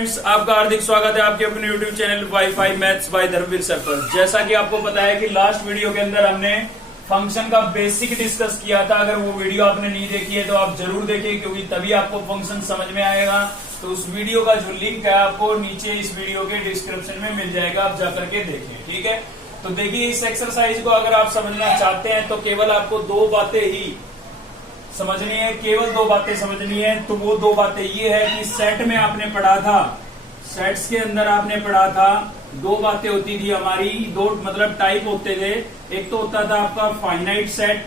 Friends, आपका हार्दिक स्वागत है आपके अपने YouTube channel wifi maths by Dharamvir sir पर। जैसा कि आपको पता है कि लास्ट वीडियो के अंदर हमने फंक्शन का बेसिक डिस्कस किया था। अगर वो वीडियो आपने नहीं देखी है तो आप जरूर देखिए, क्योंकि तभी आपको फंक्शन समझ में आएगा। तो उस वीडियो का जो लिंक है आपको नीचे इस वीडियो के डिस्क्रिप्शन में मिल जाएगा, आप जाकर के देखिए। ठीक है, तो देखिए इस एक्सरसाइज को अगर आप समझना चाहते हैं तो केवल आपको दो बातें ही समझनी है, केवल दो बातें समझनी है। तो वो दो बातें ये है कि सेट में आपने पढ़ा था, सेट्स के अंदर आपने पढ़ा था, दो बातें होती थी हमारी, दो मतलब टाइप होते थे। एक तो होता था आपका फाइनाइट सेट,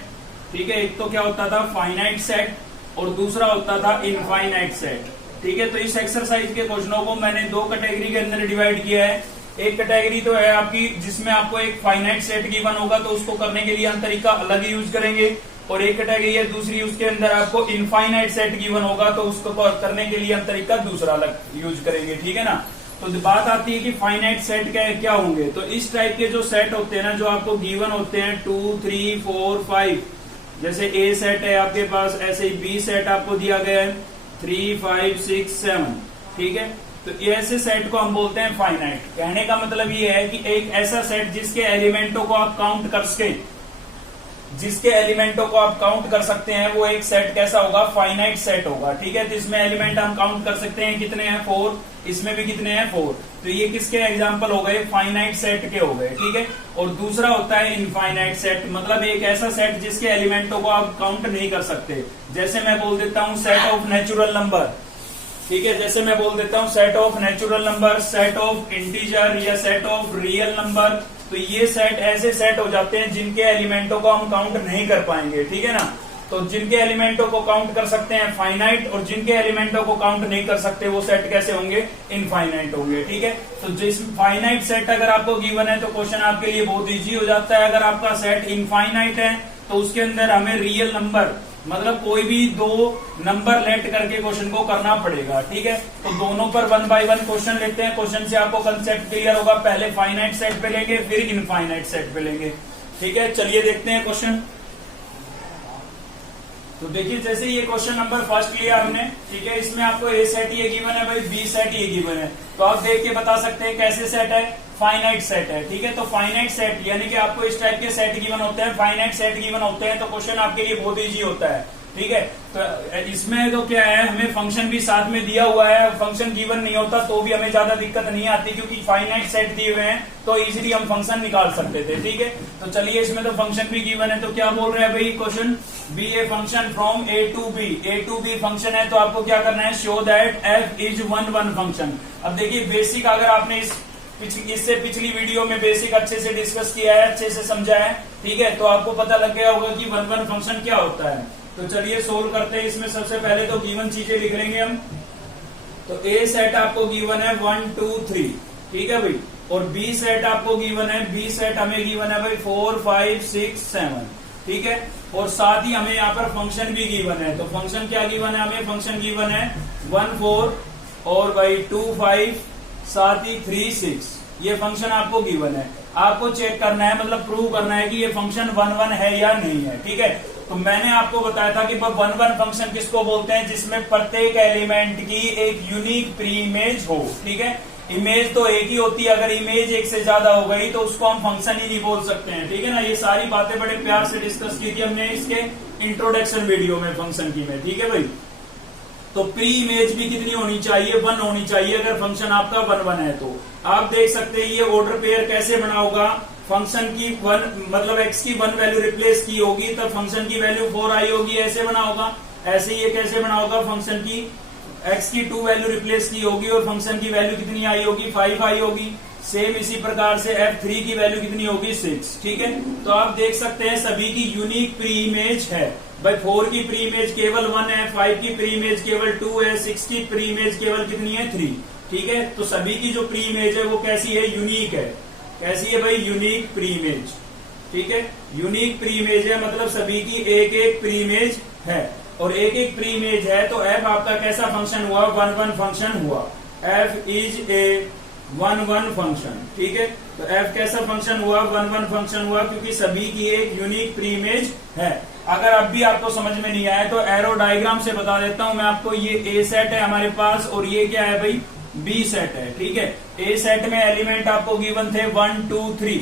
ठीक है, एक तो क्या होता था फाइनाइट सेट और दूसरा होता था इनफाइनाइट सेट। ठीक है, तो इस एक्सरसाइज के क्वेश्चनों को मैंने दो कैटेगरी के अंदर डिवाइड किया है। एक कैटेगरी तो है आपकी जिसमें आपको एक फाइनाइट सेट गिवन होगा तो उसको करने के लिए हम तरीका अलग यूज करेंगे, और एक कैटेगरी है दूसरी, उसके अंदर आपको इनफाइनाइट सेट गिवन होगा तो उसको करने के लिए हम तरीका दूसरा अलग यूज करेंगे। ठीक है ना। तो बात आती है कि फाइनाइट सेट क्या होंगे। तो इस टाइप के जो सेट होते हैं ना, जो आपको गिवन होते हैं 2, 3, 4, 5, जैसे ए सेट है आपके पास, ऐसे ही बी सेट आपको दिया गया है 3, 5, 6, 7। ठीक है, तो ऐसे सेट को हम बोलते हैं फाइनाइट। कहने का मतलब ये है कि एक ऐसा सेट जिसके एलिमेंटों को आप काउंट कर सके, जिसके एलिमेंटों को आप काउंट कर सकते हैं, वो एक सेट कैसा होगा, फाइनाइट सेट होगा। ठीक है, तो इसमें एलिमेंट हम काउंट कर सकते हैं, कितने हैं 4, इसमें भी कितने हैं 4। तो ये किसके एग्जांपल हो गए, फाइनाइट सेट के हो गए। ठीक है, और दूसरा होता है इनफाइनाइट सेट, मतलब एक ऐसा सेट जिसके एलिमेंटों को आप काउंट नहीं कर सकते। जैसे मैं बोल देता हूं सेट ऑफ नेचुरल नंबर, ठीक है, जैसे मैं बोल देता हूं set of natural number, set of integer या सेट ऑफ रियल नंबर। तो ये सेट ऐसे सेट हो जाते हैं जिनके एलिमेंटों को हम काउंट नहीं कर पाएंगे। ठीक है ना। तो जिनके एलिमेंटों को काउंट कर सकते हैं फाइनाइट, और जिनके एलिमेंटों को काउंट नहीं कर सकते वो सेट कैसे होंगे, इनफाइनाइट होंगे। ठीक है, तो जिस फाइनाइट सेट अगर आपको गिवन है तो क्वेश्चन आपके लिए बहुत इजी हो जाता है। अगर आपका सेट इनफाइनाइट है तो उसके अंदर हमें रियल नंबर मतलब कोई भी दो नंबर लेट करके क्वेश्चन को करना पड़ेगा। ठीक है, तो दोनों पर 1 बाय 1 क्वेश्चन लेते हैं। क्वेश्चन से आपको कंसेप्ट क्लियर होगा, पहले फाइनाइट सेट पे लेंगे फिर इनफाइनाइट सेट पे लेंगे। ठीक है, चलिए देखते हैं क्वेश्चन। तो देखिए जैसे ये क्वेश्चन नंबर फर्स्ट लिया हमने, ठीक है, इसमें आपको ए सेट ये गिवन है भाई, बी सेट ये गिवन है। तो आप देख के बता सकते हैं कैसे सेट है, फाइनाइट सेट है। ठीक है, तो फाइनाइट सेट यानी कि आपको इस टाइप के सेट गिवन होते हैं, फाइनाइट सेट गिवन होते हैं, तो क्वेश्चन आपके लिए बहुत इजी होता है। ठीक है, तो इसमें तो क्या है, हमें फंक्शन भी साथ में दिया हुआ है, फंक्शन गिवन नहीं होता तो भी हमें ज्यादा दिक्कत नहीं आती, क्योंकि फाइनाइट सेट दिए हुए हैं तो इजीली हम फंक्शन निकाल सकते थे। ठीक है, तो चलिए इसमें तो फंक्शन भी गिवन है, तो क्या बोल रहे हैं भाई question, be a function from A to B, A to B function है, तो आपको क्या करना है, show that f is one function. अब देखिए बेसिक अगर आपने इससे पिछली वीडियो में बेसिक अच्छे से डिस्कस किया है, अच्छे से समझा है, ठीक है, तो आपको पता लग गया होगा कि वन फंक्शन क्या होता है। तो चलिए सोल्व करते हैं। इसमें सबसे पहले तो गिवन चीजें लिख लेंगे हम। तो ए सेट आपको गिवन है 1, 2, 3, ठीक है भाई, और बी सेट आपको गिवन है, बी सेट हमें गिवन है भाई 4, 5, 6, 7, ठीक है, और साथ ही हमें यहाँ पर फंक्शन भी गिवन है। तो फंक्शन क्या गिवन है हमें, फंक्शन गिवन है 1, 4 और भाई 2, 5, साथ ही 3, 6, ये फंक्शन आपको गिवन है। आपको चेक करना है, मतलब प्रूव करना है कि ये फंक्शन 1, 1 है या नहीं है। ठीक है, तो मैंने आपको बताया था कि 1, 1 फंक्शन किसको बोलते हैं, जिसमें प्रत्येक एलिमेंट की एक यूनिक प्री इमेज हो। ठीक है, इमेज तो एक ही होती है, अगर इमेज एक से ज्यादा हो गई तो उसको हम फंक्शन ही नहीं बोल सकते हैं। ठीक है ना, ये सारी बातें बड़े प्यार से डिस्कस की थी हमने इसके इंट्रोडक्शन वीडियो में फंक्शन की में। ठीक है भाई, तो प्री इमेज भी कितनी होनी चाहिए, 1 होनी चाहिए अगर फंक्शन आपका 1, 1 है। तो आप देख सकते हैं ये ऑर्डर पेयर कैसे बना होगा, फंक्शन की 1 मतलब x की 1 वैल्यू रिप्लेस की होगी तब फंक्शन की वैल्यू 4 आई होगी, ऐसे बना होगा। ऐसे ये कैसे बना होगा, फंक्शन की x की 2 वैल्यू रिप्लेस की होगी और फंक्शन की वैल्यू कितनी आई होगी, 5 आई होगी। सेम इसी प्रकार से f3 की वैल्यू कितनी होगी, 6। ठीक है, तो आप देख सकते हैं सभी की यूनिक प्री इमेज है भाई। 4 की प्री इमेज केवल 1 है, 5 की प्री इमेज केवल 2 है, 6 की प्री इमेज केवल कितनी है, 3। ठीक है, तो सभी की जो प्री इमेज है वो कैसी है, यूनिक है। कैसी है भाई, यूनिक प्री इमेज। ठीक है, यूनिक प्री इमेज है मतलब सभी की एक एक प्री इमेज है, और एक एक प्री इमेज है तो f आपका कैसा फंक्शन हुआ, 1, 1 फंक्शन हुआ। f is A 1, 1 function. ठीक है, तो f कैसा फंक्शन हुआ, 1, 1 फंक्शन हुआ, क्योंकि सभी की एक यूनिक प्री इमेज है। अगर अब भी आपको समझ में नहीं आया तो एरो डायग्राम से बता देता हूं मैं आपको। ये ए सेट है हमारे पास और ये क्या है भाई, बी सेट है, ठीक है। ए सेट में एलिमेंट आपको गिवन थे 1 2 3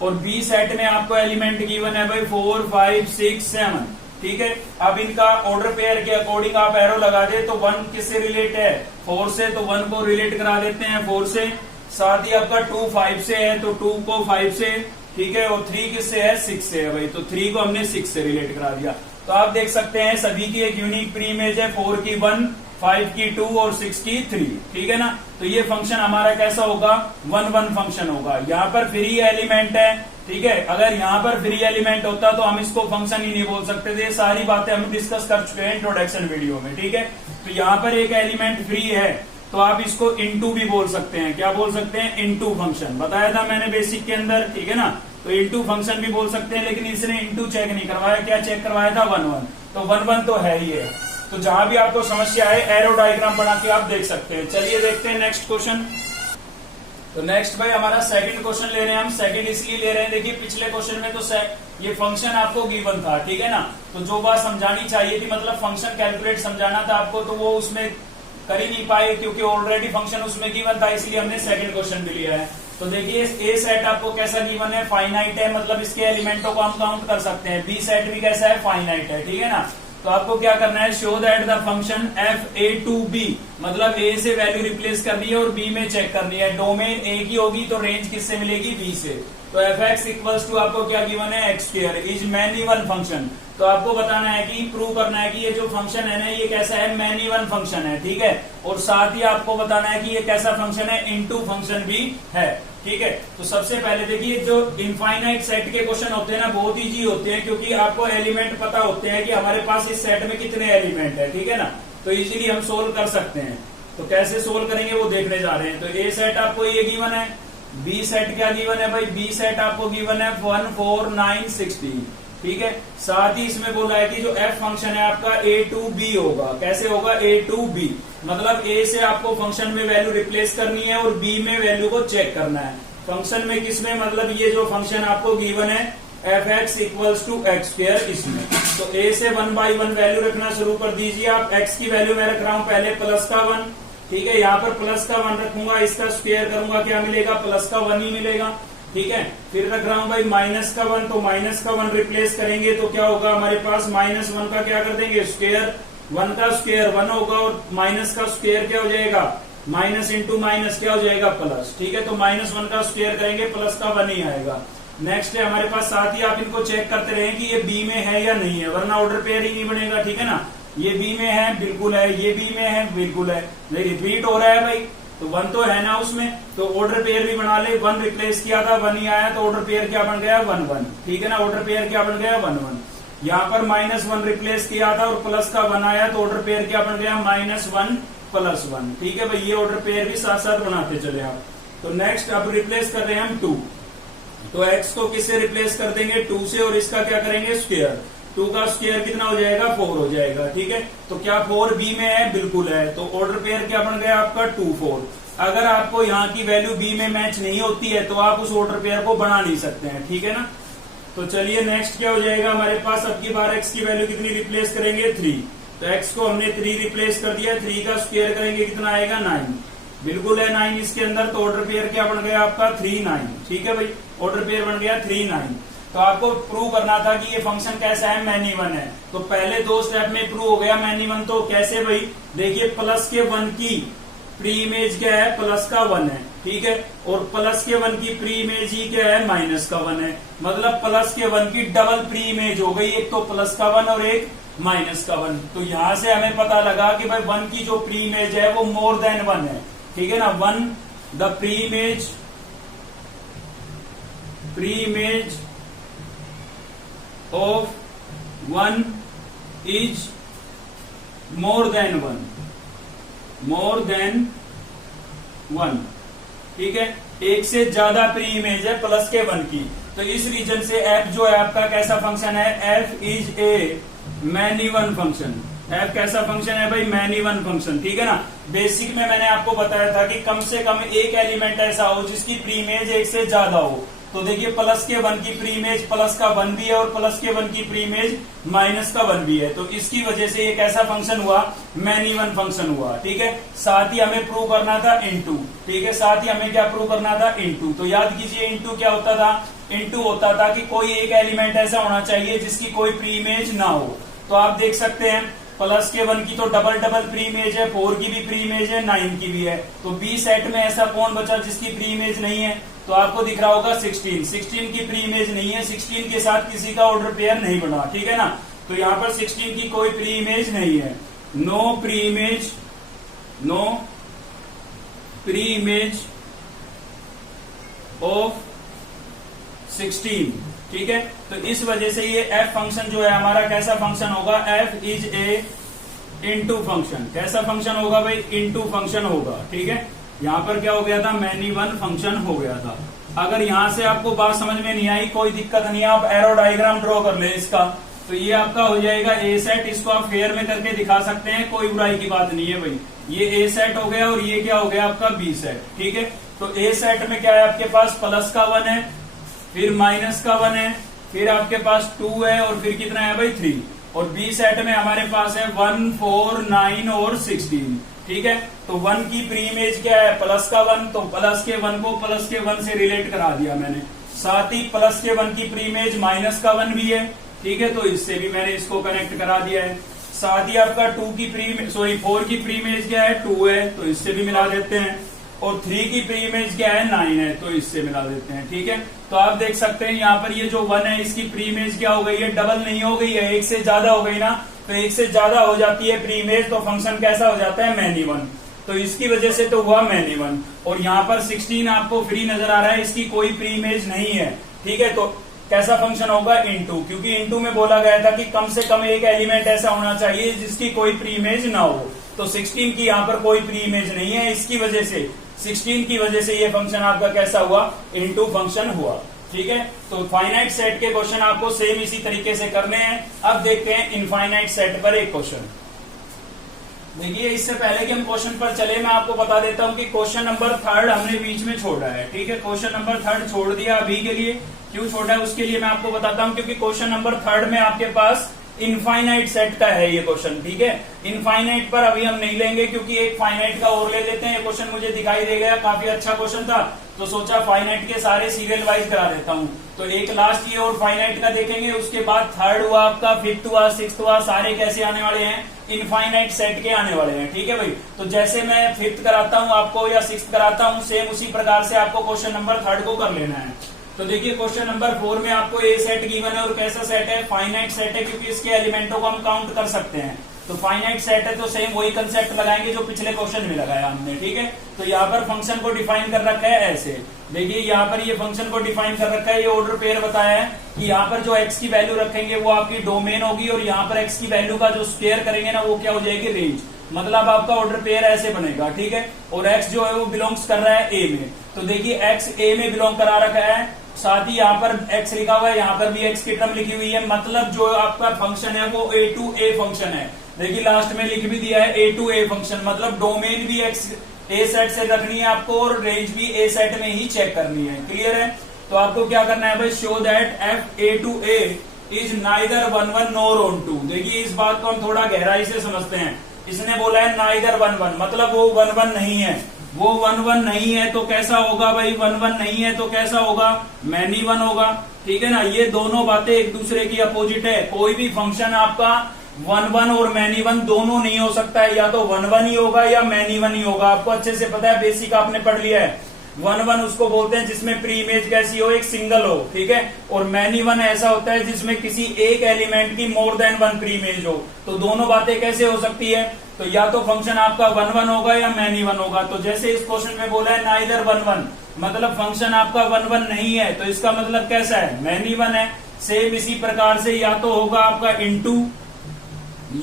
और बी सेट में आपको एलिमेंट गिवन है भाई 4 5 6 7, ठीक है। अब इनका ऑर्डर पेयर के अकॉर्डिंग आप एरो लगा दे तो 1 किससे रिलेट है, 4 से, तो 1 को रिलेट करा देते हैं 4 से। साथ ही आपका 2 5 से है तो 2 को 5 से, ठीक है। और 3 किससे है, 6 से है भाई, तो 3 को हमने 6 से रिलेट करा दिया। तो आप देख सकते हैं सभी की एक यूनिक प्री इमेज है, 4 की 1, 5 की 2 और 6 की 3, ठीक है ना। तो ये फंक्शन हमारा कैसा होगा, 1 1 फंक्शन होगा। यहाँ पर फ्री एलिमेंट है, ठीक है। अगर यहाँ पर फ्री एलिमेंट होता तो हम इसको फंक्शन ही नहीं बोल सकते थे। सारी बातें हम डिस्कस कर चुके हैं इंट्रोडक्शन वीडियो में, ठीक है। तो यहाँ पर एक एलिमेंट फ्री है तो आप इसको इनटू भी बोल सकते हैं। क्या बोल सकते हैं, इनटू फंक्शन, बताया था मैंने बेसिक के अंदर, ठीक है ना। तो इनटू फंक्शन भी बोल सकते हैं, लेकिन इसने इनटू चेक नहीं करवाया। क्या चेक करवाया था, 1 1, तो 1 1 तो है ही है। तो जहां भी आपको समस्या है एरो डायग्राम बना के आप देख सकते हैं। चलिए देखते हैं नेक्स्ट क्वेश्चन। तो नेक्स्ट भाई हमारा सेकंड क्वेश्चन ले रहे हैं हम। सेकंड इसलिए ले रहे हैं, देखिए पिछले क्वेश्चन में तो ये फंक्शन आपको गिवन था, ठीक है ना। तो जो बात समझानी चाहिए थी, मतलब फंक्शन कैलकुलेट समझाना था आपको, तो वो उसमें कर ही नहीं पाए क्योंकि ऑलरेडी फंक्शन उसमें गिवन था, इसलिए हमने सेकंड क्वेश्चन भी लिया है। तो देखिए ए सेट आपको कैसा गिवन है, फाइनाइट है, मतलब इसके एलिमेंटों को हम काउंट कर सकते हैं। बी सेट भी कैसा है, फाइनाइट है, ठीक है ना। तो आपको क्या करना है, show that the function f A to B, मतलब ए से वैल्यू रिप्लेस करनी है और बी में चेक करनी है। डोमेन ए की होगी तो रेंज किससे मिलेगी, बी से। तो एफ एक्स इक्वल्स टू आपको क्या गिवन है, x square is man even function. तो आपको बताना है कि प्रूव करना है कि ये जो फंक्शन है ना ये कैसा है, मैन इवन फंक्शन है, ठीक है। और साथ ही आपको बताना है कि ये कैसा फंक्शन है, इनटू फंक्शन भी है, ठीक है। तो सबसे पहले देखिए जो इनफाइनाइट सेट के क्वेश्चन होते हैं ना बहुत इजी होते हैं, क्योंकि आपको एलिमेंट पता होते हैं कि हमारे पास इस सेट में कितने एलिमेंट है, ठीक है ना। तो इजीली हम सोल्व कर सकते हैं। तो कैसे सोल्व करेंगे वो देखने जा रहे हैं। तो ए सेट आपको ये गिवन है, बी सेट क्या गिवन है भाई, बी सेट आपको गिवन है 1 4 9 16, ठीक है। साथ ही इसमें बोला है कि जो एफ फंक्शन है आपका ए टू बी होगा। कैसे होगा, ए टू बी, मतलब ए से आपको फंक्शन में वैल्यू रिप्लेस करनी है और बी में वैल्यू को चेक करना है। फंक्शन में किसमें, मतलब ये जो फंक्शन आपको गिवन है f x equals to x square, इसमें तो ए से 1 by 1 वैल्यू रखना शुरू कर दीजिए आप। एक्स की वैल्यू मैं रख रहा हूं पहले प्लस का 1, ठीक है। यहाँ पर प्लस का 1 रखूंगा, इसका स्क्वायर करूंगा, क्या मिलेगा, प्लस का 1 ही मिलेगा, ठीक है। फिर रख रहा हूं भाई माइनस का 1, तो माइनस का 1 रिप्लेस करेंगे तो क्या होगा हमारे पास, माइनस 1 का क्या कर देंगे, स्क्वायर। 1 का स्क्वायर 1 होगा और माइनस का स्क्वायर क्या हो जाएगा, माइनस इंटू माइनस क्या हो जाएगा, प्लस, ठीक है। तो -1 का स्क्वायर करेंगे, प्लस का 1 ही आएगा। नेक्स्ट है हमारे पास, साथ ही आप इनको चेक करते रहे कि ये बी में है या नहीं है, वरना ऑर्डर पेयर ही नहीं बनेगा, ठीक है ना। ये बी में है, बिल्कुल है, ये बी में है, बिल्कुल है, रिपीट हो रहा है भाई, तो 1 तो है ना उसमें, तो ऑर्डर पेयर भी बना ले। 1 रिप्लेस किया था, 1 ही आया, तो ऑर्डर पेयर क्या बन गया, 1 1, ठीक है ना। ऑर्डर पेयर क्या बन गया, 1 1। यहाँ पर -1 रिप्लेस किया था और प्लस का 1 आया, तो ऑर्डर पेयर क्या बन गया, -1 प्लस 1, ठीक है भाई। ये ऑर्डर पेयर भी साथ साथ बनाते चले आप। तो नेक्स्ट अब रिप्लेस कर रहे हैं हम 2, तो x को किससे रिप्लेस कर देंगे, 2 से, और इसका क्या करेंगे, स्क्वायर। 2 का स्क्वायर कितना हो जाएगा, 4 हो जाएगा, ठीक है। तो क्या 4 बी में है, बिल्कुल है, तो ऑर्डर पेयर क्या बन गया आपका, 2 4। अगर आपको यहाँ की वैल्यू बी में मैच नहीं होती है तो आप उस ऑर्डर पेयर को बना नहीं सकते हैं, ठीक है ना। तो चलिए नेक्स्ट क्या हो जाएगा हमारे पास, अब की बार x की वैल्यू कितनी रिप्लेस करेंगे, 3। तो x को हमने 3 रिप्लेस कर दिया, 3 का स्क्वायर करेंगे कितना आएगा, 9, बिल्कुल है 9 इसके अंदर। तो ऑर्डर पेयर क्या बन गया आपका, 3 9, ठीक है भाई। ऑर्डर पेयर बन गया 3 9। तो आपको प्रूव करना था कि ये फंक्शन कैसा है, मैन इवन है। तो पहले 2 स्टेप में प्रूव हो गया मैन इवन। तो कैसे भाई, देखिए प्लस के 1 की प्री इमेज क्या है, प्लस का 1 है, ठीक है। और प्लस के 1 की प्री इमेज ही क्या है, माइनस का 1 है, मतलब प्लस के 1 की डबल प्री इमेज हो गई, एक तो प्लस का 1 और एक माइनस का 1। तो यहां से हमें पता लगा कि भाई 1 की जो प्री इमेज है वो मोर देन 1 है, ठीक है ना। 1 the pre image of 1 is more than 1, more than 1, ठीक है। एक से ज्यादा प्री इमेज है प्लस के 1 की। तो इस रीजन से एफ जो है आपका कैसा फंक्शन है, F is a man even function. F कैसा फंक्शन है भाई, मैन इवन फंक्शन, ठीक है ना। बेसिक में मैंने आपको बताया था कि कम से कम एक एलिमेंट ऐसा हो जिसकी प्री इमेज 1 से ज्यादा हो। तो देखिए प्लस के 1 की प्री इमेज प्लस का 1 भी है और प्लस के 1 की प्री इमेज माइनस का 1 भी है। तो इसकी वजह से ये कैसा फंक्शन हुआ, मैनी वन फंक्शन हुआ। ठीक है, साथ ही हमें प्रूव करना था इनटू। ठीक है, साथ ही हमें क्या प्रूव करना था, इनटू। तो याद कीजिए इनटू क्या होता था, इनटू होता था कि कोई एक एलिमेंट ऐसा होना चाहिए जिसकी कोई प्री इमेज ना हो। तो आप देख सकते हैं प्लस के 1 की तो डबल डबल प्री इमेज है, 4 की भी प्री इमेज है, 9 की भी है। तो बी सेट में ऐसा कौन बचा जिसकी प्री इमेज नहीं है, तो आपको दिख रहा होगा 16 की प्री इमेज नहीं है, 16 के साथ किसी का ऑर्डर पेयर नहीं बना। ठीक है ना, तो यहाँ पर 16 की कोई प्री इमेज नहीं है, नो प्री इमेज ऑफ 16। ठीक है, तो इस वजह से ये एफ फंक्शन जो है हमारा कैसा फंक्शन होगा, F is a into function. कैसा फंक्शन होगा भाई, इनटू फंक्शन होगा। ठीक है, यहाँ पर क्या हो गया था, मैनी वन फंक्शन हो गया था। अगर यहाँ से आपको बात समझ में नहीं आई, कोई दिक्कत नहीं है, आप एरो डायग्राम ड्रॉ कर ले इसका, तो ये आपका हो जाएगा ए सेट। इसको आप फेयर में करके दिखा सकते हैं, कोई बुराई की बात नहीं है भाई। ये ए सेट हो गया और ये क्या हो गया आपका बी सेट। ठीक है, तो ए सेट में क्या है आपके पास, प्लस का 1 है, फिर माइनस का 1 है, फिर आपके पास 2 है और फिर कितना है भाई 3। और बी सेट में हमारे पास है 1, 4, 9 और 16। ठीक है, तो 1 की प्री इमेज क्या है, प्लस का 1, तो प्लस के 1 को प्लस के 1 से रिलेट करा दिया मैंने। साथ ही प्लस के 1 की प्री इमेज माइनस का 1 भी है। ठीक है, तो इससे भी मैंने इसको कनेक्ट करा दिया है। साथ ही आपका 4 की प्री इमेज क्या है, 2 है, तो इससे भी मिला देते हैं। और 3 की प्री इमेज क्या है, 9 है, तो इससे मिला देते हैं। ठीक है, तो आप देख सकते हैं यहाँ पर ये जो 1 है इसकी प्री इमेज क्या हो गई है, डबल नहीं हो गई है, एक से ज्यादा हो गई ना। तो एक से ज्यादा हो जाती है प्री इमेज तो फंक्शन कैसा हो जाता है, मैनी वन। तो इसकी वजह से तो हुआ मैनी वन। और यहाँ पर 16 आपको फ्री नजर आ रहा है, इसकी कोई प्री इमेज नहीं है। ठीक है, तो कैसा फंक्शन होगा, इनटू, क्योंकि इनटू में बोला गया था कि कम से कम एक एलिमेंट ऐसा होना चाहिए जिसकी कोई प्री इमेज ना हो। तो 16 की यहाँ पर कोई प्री इमेज नहीं है, इसकी वजह से 16 की वजह से ये फंक्शन आपका कैसा हुआ, इनटू फंक्शन हुआ। ठीक है, तो फाइनाइट सेट के क्वेश्चन आपको सेम इसी तरीके से करने हैं। अब देखते हैं इनफाइनाइट सेट पर एक क्वेश्चन। देखिए, इससे पहले कि हम क्वेश्चन पर चले, मैं आपको बता देता हूं कि क्वेश्चन नंबर 3 हमने बीच में छोड़ा है। ठीक है, क्वेश्चन नंबर 3 छोड़ दिया अभी के लिए। क्यों छोड़ा है उसके लिए मैं आपको बताता हूं, क्योंकि क्वेश्चन नंबर 3 में आपके पास इनफाइनाइट सेट का है ये क्वेश्चन। ठीक है, इनफाइनाइट पर अभी हम नहीं लेंगे, क्योंकि एक फाइनाइट का और ले लेते हैं। ये क्वेश्चन मुझे दिखाई दे गया, काफी अच्छा क्वेश्चन था, तो सोचा फाइनाइट के सारे सीरियल वाइज करा देता हूं। तो एक लास्ट ये और फाइनाइट का देखेंगे, उसके बाद 3rd हुआ आपका, 5th हुआ, 6th हुआ, सारे कैसे आने वाले हैं, इनफाइनाइट सेट के आने वाले हैं। ठीक है भाई, तो जैसे मैं 5th कराता हूं आपको या 6th कराता हूं, सेम उसी प्रकार से आपको क्वेश्चन नंबर 3 को कर लेना है। तो देखिए, क्वेश्चन नंबर 4 में आपको ए सेट गिवन है और कैसा सेट है, फाइनाइट सेट है, क्योंकि इसके एलिमेंटों को हम काउंट कर सकते हैं। तो फाइनाइट सेट है तो सेम वही कंसेप्ट लगाएंगे जो पिछले क्वेश्चन में लगाया हमने। ठीक है, तो यहाँ पर फंक्शन को डिफाइन कर रखा है ऐसे। देखिए, यहाँ पर ये फंक्शन को डिफाइन कर रखा है, ये ऑर्डर पेयर बताया है कि यहाँ पर जो एक्स की वैल्यू रखेंगे वो आपकी डोमेन होगी, और यहाँ पर एक्स की वैल्यू का जो स्क्वायर करेंगे ना वो क्या हो जाएगी, रेंज। मतलब आपका ऑर्डर पेयर ऐसे बनेगा। ठीक है, और एक्स जो है वो बिलोंग्स कर रहा है ए में, तो देखिए एक्स ए में बिलोंग करा रखा है। साथ ही यहाँ पर x लिखा हुआ है, यहाँ पर भी x की टर्म लिखी हुई है, मतलब जो आपका फंक्शन है वो a टू a फंक्शन है। देखिए, लास्ट में लिख भी दिया है a टू a फंक्शन, मतलब डोमेन भी x a सेट से रखनी है आपको और रेंज भी a सेट में ही चेक करनी है। क्लियर है, तो आपको क्या करना है भाई, show that f a to a is neither 1 1 nor on 2। देखिए, इस बात को हम थोड़ा गहराई से समझते हैं। इसने बोला है नाइदर 1 1, मतलब वो 1 1 नहीं है, वो 1 1 नहीं है तो कैसा होगा भाई, 1 1 नहीं है तो कैसा होगा, मैनी वन होगा। ठीक है ना, ये दोनों बातें एक दूसरे की अपोजिट है। कोई भी फंक्शन आपका 1 1 और मैनी वन दोनों नहीं हो सकता है, या तो 1 1 ही होगा या मैनी वन ही होगा। आपको अच्छे से पता है, बेसिक आपने पढ़ लिया है। 1 1 उसको बोलते हैं जिसमें प्री इमेज कैसी हो, एक सिंगल हो। ठीक है, और मैनी वन ऐसा होता है जिसमें किसी एक एलिमेंट की मोर देन 1 प्री इमेज हो। तो दोनों बातें कैसे हो सकती है, तो या तो फंक्शन आपका 1 1 होगा या मैनी वन होगा। तो जैसे इस क्वेश्चन में बोला है नाइदर 1 1, मतलब फंक्शन आपका 1 1 नहीं है, तो इसका मतलब कैसा है, मैनी वन है। सेम इसी प्रकार से या तो होगा आपका इनटू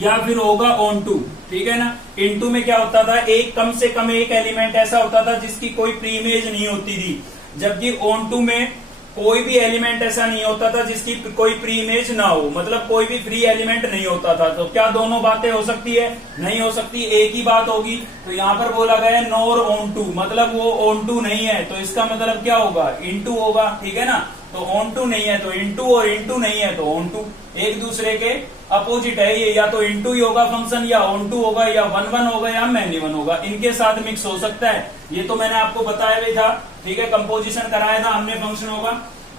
या फिर होगा ऑन टू। ठीक है ना, इनटू में क्या होता था, एक कम से कम एक एलिमेंट ऐसा होता था जिसकी कोई प्री इमेज नहीं होती थी, जबकि ऑन टू में कोई भी एलिमेंट ऐसा नहीं होता था जिसकी कोई प्री इमेज ना हो, मतलब कोई भी फ्री एलिमेंट नहीं होता था। तो क्या दोनों बातें हो सकती है? नहीं हो सकती, एक ही बात होगी। तो यहाँ पर बोला गया है नोर ऑन टू, मतलब वो ऑन टू नहीं है, तो इसका मतलब क्या होगा? इनटू होगा, ठीक है ना। तो ऑन टू नहीं है तो इनटू, और इनटू नहीं है तो ऑन टू, एक दूसरे के अपोजिट है ये, या तो इनटू ही होगा फंक्शन, या ऑन टू होगा, या वन वन होगा, या मैनी वन होगा, इनके साथ मिक्स हो सकता है। ये तो मैंने आपको बताया भी था, ठीक है, कंपोजिशन कराया था हमने फंक्शनों का।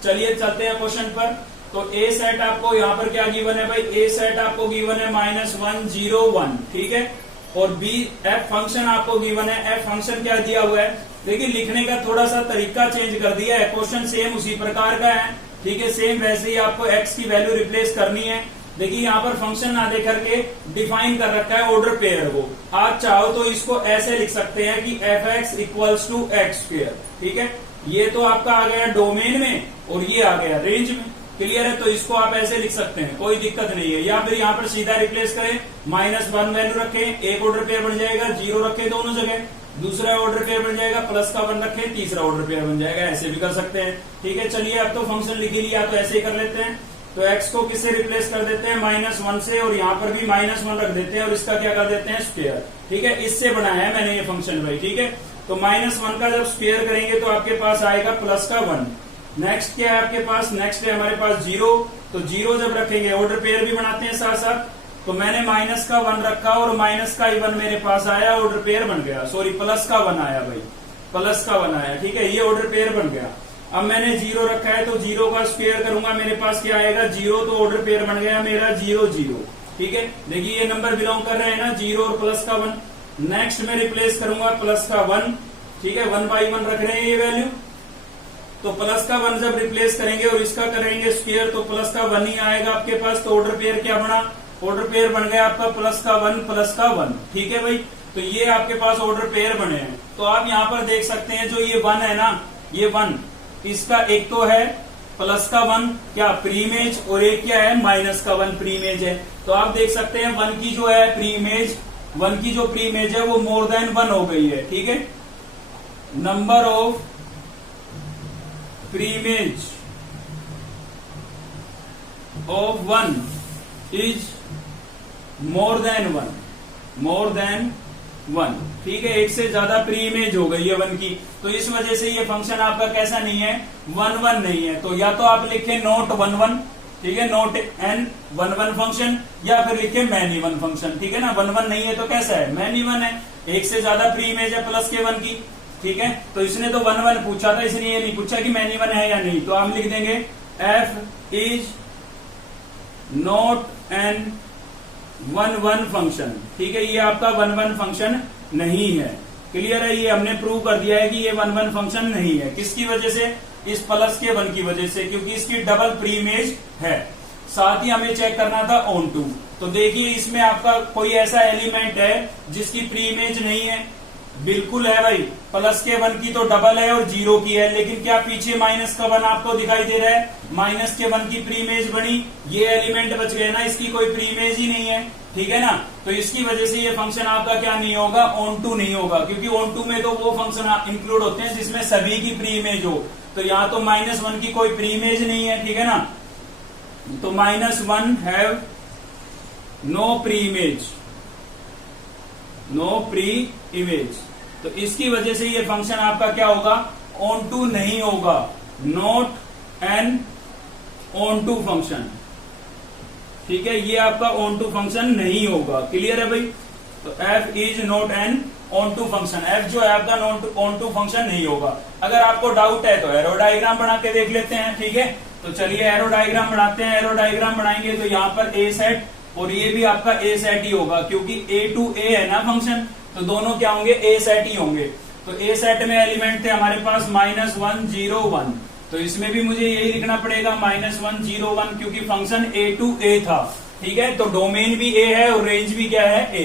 चलिए चलते हैं क्वेश्चन पर। तो ए सेट आपको यहाँ पर क्या गिवन है भाई? ए सेट आपको गिवन है -1 0 1, ठीक है। और बी एफ फंक्शन आपको गिवन है। एफ फंक्शन क्या दिया हुआ है? देखिए लिखने का थोड़ा सा तरीका चेंज कर दिया है, क्वेश्चन सेम उसी प्रकार का है, ठीक है। सेम वैसे ही आपको एक्स की वैल्यू रिप्लेस करनी है। देखिए यहाँ पर फंक्शन ना दे करके डिफाइन कर रखा है ऑर्डर पेयर को। आप चाहो तो इसको ऐसे लिख सकते हैं कि f x equals to x square, ठीक है। ये तो आपका आ गया डोमेन में और ये आ गया रेंज में, क्लियर है। तो इसको आप ऐसे लिख सकते हैं, कोई दिक्कत नहीं है। या फिर यहाँ पर सीधा रिप्लेस करें, -1 वैल्यू रखें, एक ऑर्डर पेयर बन जाएगा, 0 रखें दोनों जगह, दूसरा ऑर्डर पेयर बन जाएगा, प्लस का 1 रखें, तीसरा ऑर्डर पेयर बन जाएगा, ऐसे भी कर सकते हैं, ठीक है। चलिए अब तो फंक्शन लिख ही लिया, तो ऐसे ही कर लेते हैं। तो x को किससे रिप्लेस कर देते हैं? -1 से, और यहाँ पर भी -1 रख देते हैं, और इसका क्या कर देते हैं? स्क्वायर, ठीक है। इससे बनाया है मैंने ये फंक्शन भाई, ठीक है। तो -1 का जब स्क्वायर करेंगे तो आपके पास आएगा +1। नेक्स्ट क्या है आपके पास? नेक्स्ट है हमारे पास 0। तो 0 जब रखेंगे, ऑर्डर पेयर भी बनाते हैं साथ साथ, तो मैंने -1 रखा और -1 मेरे पास आया, ऑर्डर पेयर बन गया। सॉरी, +1 आया भाई, +1 आया, ठीक है, ये ऑर्डर पेयर बन गया। अब मैंने 0 रखा है तो 0 का स्क्वायर करूंगा, मेरे पास क्या आएगा? 0, तो ऑर्डर पेयर बन गया मेरा 0 0, ठीक है। देखिए ये नंबर बिलोंग कर रहे हैं ना, 0 और +1। नेक्स्ट में रिप्लेस करूंगा +1, ठीक है, 1 by 1 रख रहे हैं ये वैल्यू। तो +1 जब रिप्लेस करेंगे और इसका करेंगे स्क्वायर, तो +1 ही आएगा आपके पास। तो ऑर्डर पेयर क्या बना? ऑर्डर पेयर बन गया आपका +1, ठीक है भाई। तो ये आपके पास ऑर्डर पेयर बने हैं। तो आप यहाँ पर देख सकते हैं जो ये 1 है ना, ये 1, इसका एक तो है +1 क्या प्रीमेज, और एक क्या है -1 प्रीमेज है। तो आप देख सकते हैं 1 की जो है प्रीमेज, 1 की जो प्रीमेज है वो मोर देन 1 हो गई है, ठीक है। Number of preimage of 1 is more than 1, ठीक है। एक से ज्यादा प्री इमेज हो गई है 1 की, तो इस वजह से ये फंक्शन आपका कैसा नहीं है? 1 1 नहीं है। तो या तो आप लिखें नोट 1 1, ठीक है, नोट एन 1 1 फंक्शन, या फिर लिखे मैनी 1 फंक्शन, ठीक है ना। 1 1 नहीं है तो कैसा है? मैनी 1 है, एक से ज्यादा प्री इमेज है प्लस के 1 की, ठीक है। तो इसने तो 1 1 पूछा था, इसने ये नहीं पूछा कि मैनी 1 है या नहीं। तो हम लिख देंगे f is not an 1 1 function, ठीक है। ये आपका 1 1 फंक्शन नहीं है, क्लियर है। ये हमने प्रूव कर दिया है कि ये 1 1 फंक्शन नहीं है। किसकी वजह से? इस प्लस के 1 की वजह से, क्योंकि इसकी डबल प्रीमेज है। साथ ही हमें चेक करना था ऑन टू। तो देखिए इसमें आपका कोई ऐसा एलिमेंट है जिसकी प्रीमेज नहीं है? बिल्कुल है भाई, प्लस के 1 की तो डबल है और 0 की है, लेकिन क्या पीछे -1 आपको दिखाई दे रहा है? -1 की प्रीमेज बनी, ये एलिमेंट बच गए ना, इसकी कोई प्रीमेज ही नहीं है, ठीक है ना। तो इसकी वजह से ये फंक्शन आपका क्या नहीं होगा? ऑन टू नहीं होगा, क्योंकि ऑन टू में तो वो फंक्शन इंक्लूड होते हैं जिसमें सभी की प्रीमेज हो। तो यहाँ तो -1 की कोई प्रीमेज नहीं है, ठीक है ना। तो -1 have no preimage, no pre image, तो इसकी वजह से ये फंक्शन आपका क्या होगा? ऑन टू नहीं होगा, not an onto function, ठीक है। ये आपका ऑन टू फंक्शन नहीं होगा, क्लियर है भाई। तो f is not an onto function, f जो है आपका ऑन टू फंक्शन नहीं होगा। अगर आपको डाउट है तो एरो डायग्राम बना के देख लेते हैं, ठीक है। तो चलिए एरो डायग्राम बनाते हैं। एरो डायग्राम बनाएंगे तो यहाँ पर ए सेट और ये भी आपका ए सेट ही होगा, क्योंकि ए टू ए है ना फंक्शन, तो दोनों क्या होंगे? ए सेट ही होंगे। तो ए सेट में एलिमेंट थे हमारे पास -1 0 1, तो इसमें भी मुझे यही लिखना पड़ेगा -1 0 1, क्योंकि फंक्शन ए टू ए था, ठीक है। तो डोमेन भी ए है और रेंज भी क्या है? ए,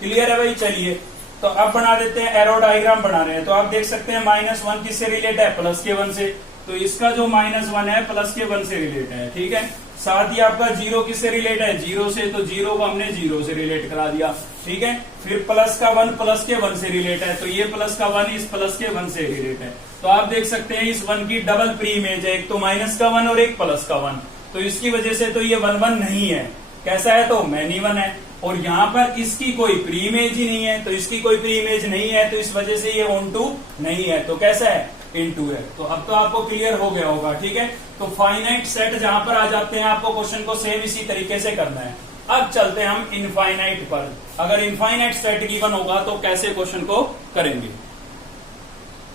क्लियर है भाई। चलिए तो अब बना देते हैं, एरो डायग्राम बना रहे हैं। तो आप देख सकते हैं -1 किससे रिलेट है? प्लस के 1 से। तो इसका जो -1 है प्लस के 1 से रिलेट है, ठीक है। साथ ही आपका जीरो किससे रिलेट है, जीरो से, तो जीरो को हमने जीरो से रिलेट करा दिया, ठीक है। फिर प्लस का वन प्लस के वन से रिलेट है, तो ये प्लस का वन इस प्लस के वन से रिलेट है। तो आप देख सकते हैं इस वन की डबल प्री इमेज है, एक तो माइनस का वन और एक प्लस का वन, तो इसकी वजह से तो ये वन वन नहीं है। कैसा है, तो मैनी वन है। और यहाँ पर इसकी कोई प्री इमेज ही नहीं है, तो इसकी कोई प्री इमेज नहीं है, तो इस वजह से ये ऑन टू नहीं है, तो कैसा है, इनटू है। तो अब तो आपको क्लियर हो गया होगा, ठीक है। तो फाइनाइट सेट जहां पर आ जाते हैं आपको क्वेश्चन को सेम इसी तरीके से करना है। अब चलते हैं हम इनफाइनाइट पर। अगर इनफाइनाइट सेट गिवन होगा तो कैसे क्वेश्चन को करेंगे।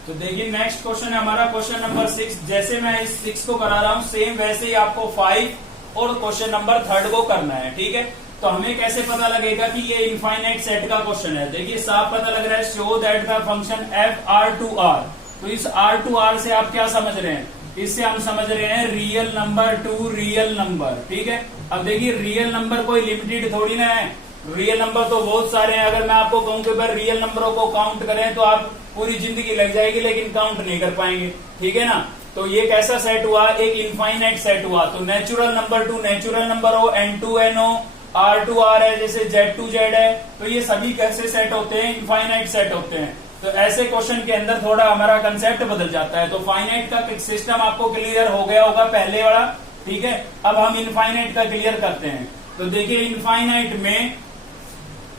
तो देखिए नेक्स्ट क्वेश्चन है हमारा क्वेश्चन नंबर 6। जैसे मैं इस 6 को करा रहा हूं सेम वैसे ही आपको 5 और क्वेश्चन नंबर 3 को करना है, ठीक है। तो हमें कैसे पता लगेगा कि ये इनफाइनाइट सेट का क्वेश्चन है। देखिए साफ पता लग रहा है, show that the function f R to R. तो इस आर टू आर से आप क्या समझ रहे हैं, इससे हम समझ रहे हैं real number to real number, ठीक है। अब देखिए रियल नंबर कोई लिमिटेड थोड़ी ना है, रियल नंबर तो बहुत सारे हैं। अगर मैं आपको कहूं कि भाई रियल नंबरों को काउंट करें तो आप पूरी जिंदगी लग जाएगी, लेकिन काउंट नहीं कर पाएंगे, ठीक है ना। तो ये कैसा सेट हुआ, एक इनफाइनाइट सेट हुआ। तो natural number two natural number हो, एन टू एन हो, आर टू आर है, जैसे जेड टू जेड है, तो ये सभी कैसे सेट होते हैं, इनफाइनाइट सेट होते हैं। तो ऐसे क्वेश्चन के अंदर थोड़ा हमारा कंसेप्ट बदल जाता है। तो फाइनाइट का सिस्टम आपको क्लियर हो गया होगा पहले वाला, ठीक है। अब हम इनफाइनाइट का क्लियर करते हैं। तो देखिए इनफाइनाइट में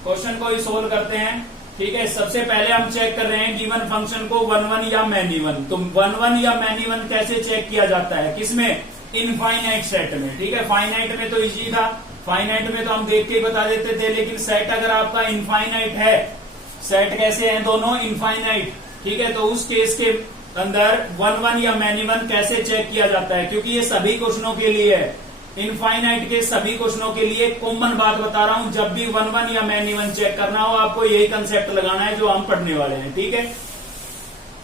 क्वेश्चन को ही सोल्व करते हैं, ठीक है। सबसे पहले हम चेक कर रहे हैं गिवन फंक्शन को वन वन या मैनी वन। तो वन वन या मैनी वन कैसे चेक किया जाता है, किसमें, इनफाइनाइट सेट में, ठीक है। फाइनाइट में तो इजी था, फाइनाइट में तो हम देख के ही बता देते थे, लेकिन सेट अगर आपका इनफाइनाइट है, सेट कैसे हैं दोनों, इनफाइनाइट, ठीक है। तो उस केस के अंदर वन वन या मैनी वन कैसे चेक किया जाता है, क्योंकि ये सभी क्वेश्चनों के लिए है, इनफाइनाइट के सभी क्वेश्चनों के लिए कॉमन बात बता रहा हूं। जब भी वन वन या मैनी वन चेक करना हो आपको यही कंसेप्ट लगाना है जो हम पढ़ने वाले हैं, ठीक है।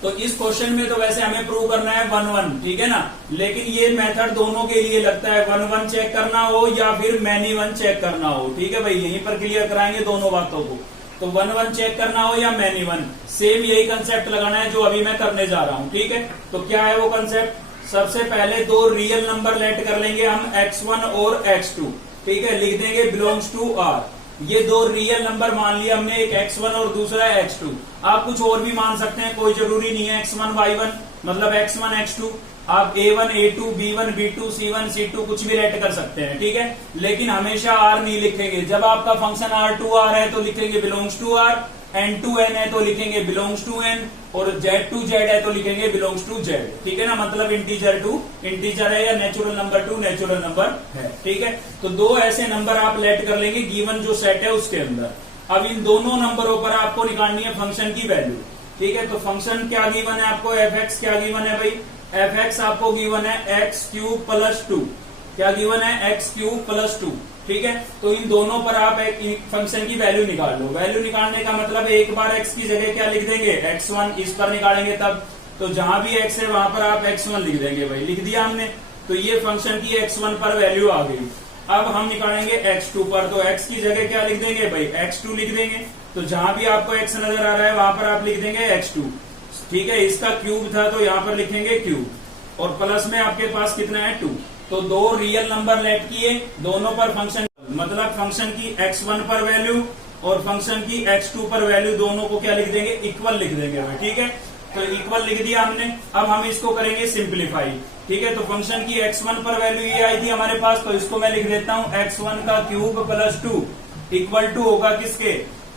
तो इस क्वेश्चन में तो वैसे हमें प्रूव करना है वन वन, ठीक है ना, लेकिन ये मेथड दोनों के लिए लगता है, वन वन चेक करना हो या फिर मैनी वन चेक करना हो, ठीक है भाई। यहीं पर क्लियर कराएंगे दोनों बातों को। तो वन वन चेक करना हो या मैनी वन, सेम यही कंसेप्ट लगाना है जो अभी मैं करने जा रहा हूं, ठीक है। तो क्या है वो कंसेप्ट, सबसे पहले दो रियल नंबर लेट कर लेंगे हम x1 और x2, ठीक है। लिख देंगे बिलोंग्स टू आर। ये दो रियल नंबर मान लिया हमने, एक x1 और दूसरा x2। आप कुछ और भी मान सकते हैं, कोई जरूरी नहीं है x1 y1 मतलब x1 x2। आप a1 a2 b1 b2 c1 c2 कुछ भी रेट कर सकते हैं, ठीक है। लेकिन हमेशा r नहीं लिखेंगे। जब आपका फंक्शन r2r है तो लिखेंगे बिलोंग्स टू r, n2n है तो लिखेंगे बिलोंग्स टू n, और z2z है तो लिखेंगे बिलोंग्स टू z, ठीक है ना। मतलब इंटीजर टू इंटीजर है या natural number two natural number है, ठीक है। तो दो ऐसे नंबर आप लेट कर लेंगे गिवन जो सेट है उसके अंदर। अब इन दोनों नंबरों पर आपको निकालनी है फंक्शन की वैल्यू, ठीक है। तो फंक्शन क्या गिवन है आपको, f(x) क्या गिवन है भाई, f(x) आपको गिवन है x3+2। क्या गिवन है, x3+2, ठीक है। तो इन दोनों पर आप एक फंक्शन की वैल्यू निकाल लो। वैल्यू निकालने का मतलब एक बार x की जगह क्या लिख देंगे, x1, इस पर निकालेंगे तब। तो जहां भी x है वहां पर आप x1 लिख देंगे भाई, लिख दिया हमने। तो ये फंक्शन की x1 पर वैल्यू आ गई। अब हम निकालेंगे x2 पर, तो x की जगह क्या लिख देंगे भाई, x2 लिख देंगे। तो जहां भी आपको x नजर आ रहा है वहां पर आप लिख देंगे x2, ठीक है। इसका क्यूब था तो यहाँ पर लिखेंगे क्यूब, और प्लस में आपके पास कितना है 2। तो दो रियल नंबर लेट किए, दोनों पर फंक्शन, मतलब फंक्शन की x1 पर वैल्यू और फंक्शन की x2 पर वैल्यू, दोनों को क्या लिख देंगे, इक्वल लिख देंगे भाई, ठीक है। तो इक्वल लिख दिया हमने। अब हम इसको करेंगे सिंप्लीफाई, ठीक है। तो फंक्शन की x1 पर वैल्यू ये आई थी हमारे पास, तो इसको मैं लिख देता हूं x1 का क्यूब प्लस 2 इक्वल टू होगा किसके,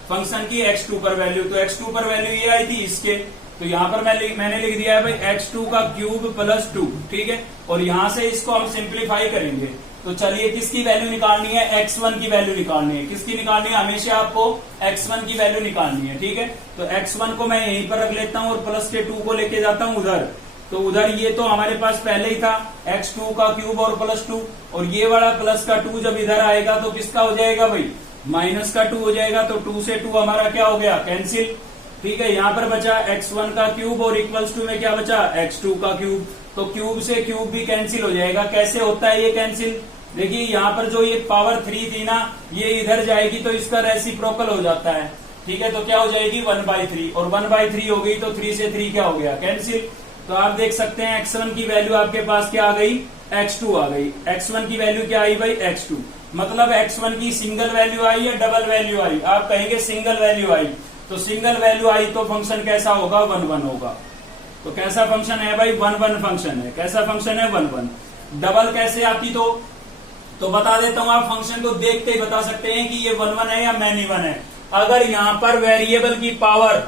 फंक्शन की x2 पर वैल्यू। तो x2 पर वैल्यू ये आई थी इसके, तो यहाँ पर मैंने लिख दिया है भाई x2 का क्यूब प्लस 2, ठीक है। और यहां से इसको हम सिंप्लीफाई करेंगे। तो चलिए किसकी वैल्यू निकालनी है, x1 की वैल्यू निकालनी है। किसकी निकालनी है, हमेशा आपको x1 की वैल्यू निकालनी है, ठीक है। तो x1 को मैं यहीं पर रख लेता हूं और प्लस के 2 को लेके जाता हूं उधर। तो उधर ये तो हमारे पास पहले ही था x2 का क्यूब और प्लस 2, और ये वाला प्लस का 2 जब इधर आएगा तो किसका हो जाएगा भाई, माइनस का 2 हो जाएगा। तो 2 से 2 हमारा क्या हो गया, कैंसिल, ठीक है। यहाँ पर बचा x1 का क्यूब और इक्वल्स टू में क्या बचा, x2 का क्यूब। तो क्यूब से क्यूब भी कैंसिल हो जाएगा। कैसे होता है ये कैंसिल, देखिए यहाँ पर जो ये पावर 3 थी ना, ये इधर जाएगी तो इसका रेसिप्रोकल हो जाता है, ठीक है। तो क्या हो जाएगी 1/3, और 1/3 हो गई तो 3 से 3 क्या हो गया, कैंसिल। तो आप देख सकते हैं x1 की वैल्यू आपके पास क्या आ गई, x2 आ गई। x1 की वैल्यू क्या आई भाई, x2। मतलब x1 की सिंगल वैल्यू आई या डबल वैल्यू आई, आप कहेंगे सिंगल वैल्यू आई, तो सिंगल वैल्यू आई तो फंक्शन कैसा होगा, 1 1 होगा। तो कैसा फंक्शन है भाई, 1 1 फंक्शन है। कैसा फंक्शन है, 1 1। डबल कैसे आती तो बता देता हूं, आप फंक्शन को देखते ही बता सकते हैं कि ये 1 1 है या मैन इवन है। अगर यहाँ पर वेरिएबल की पावर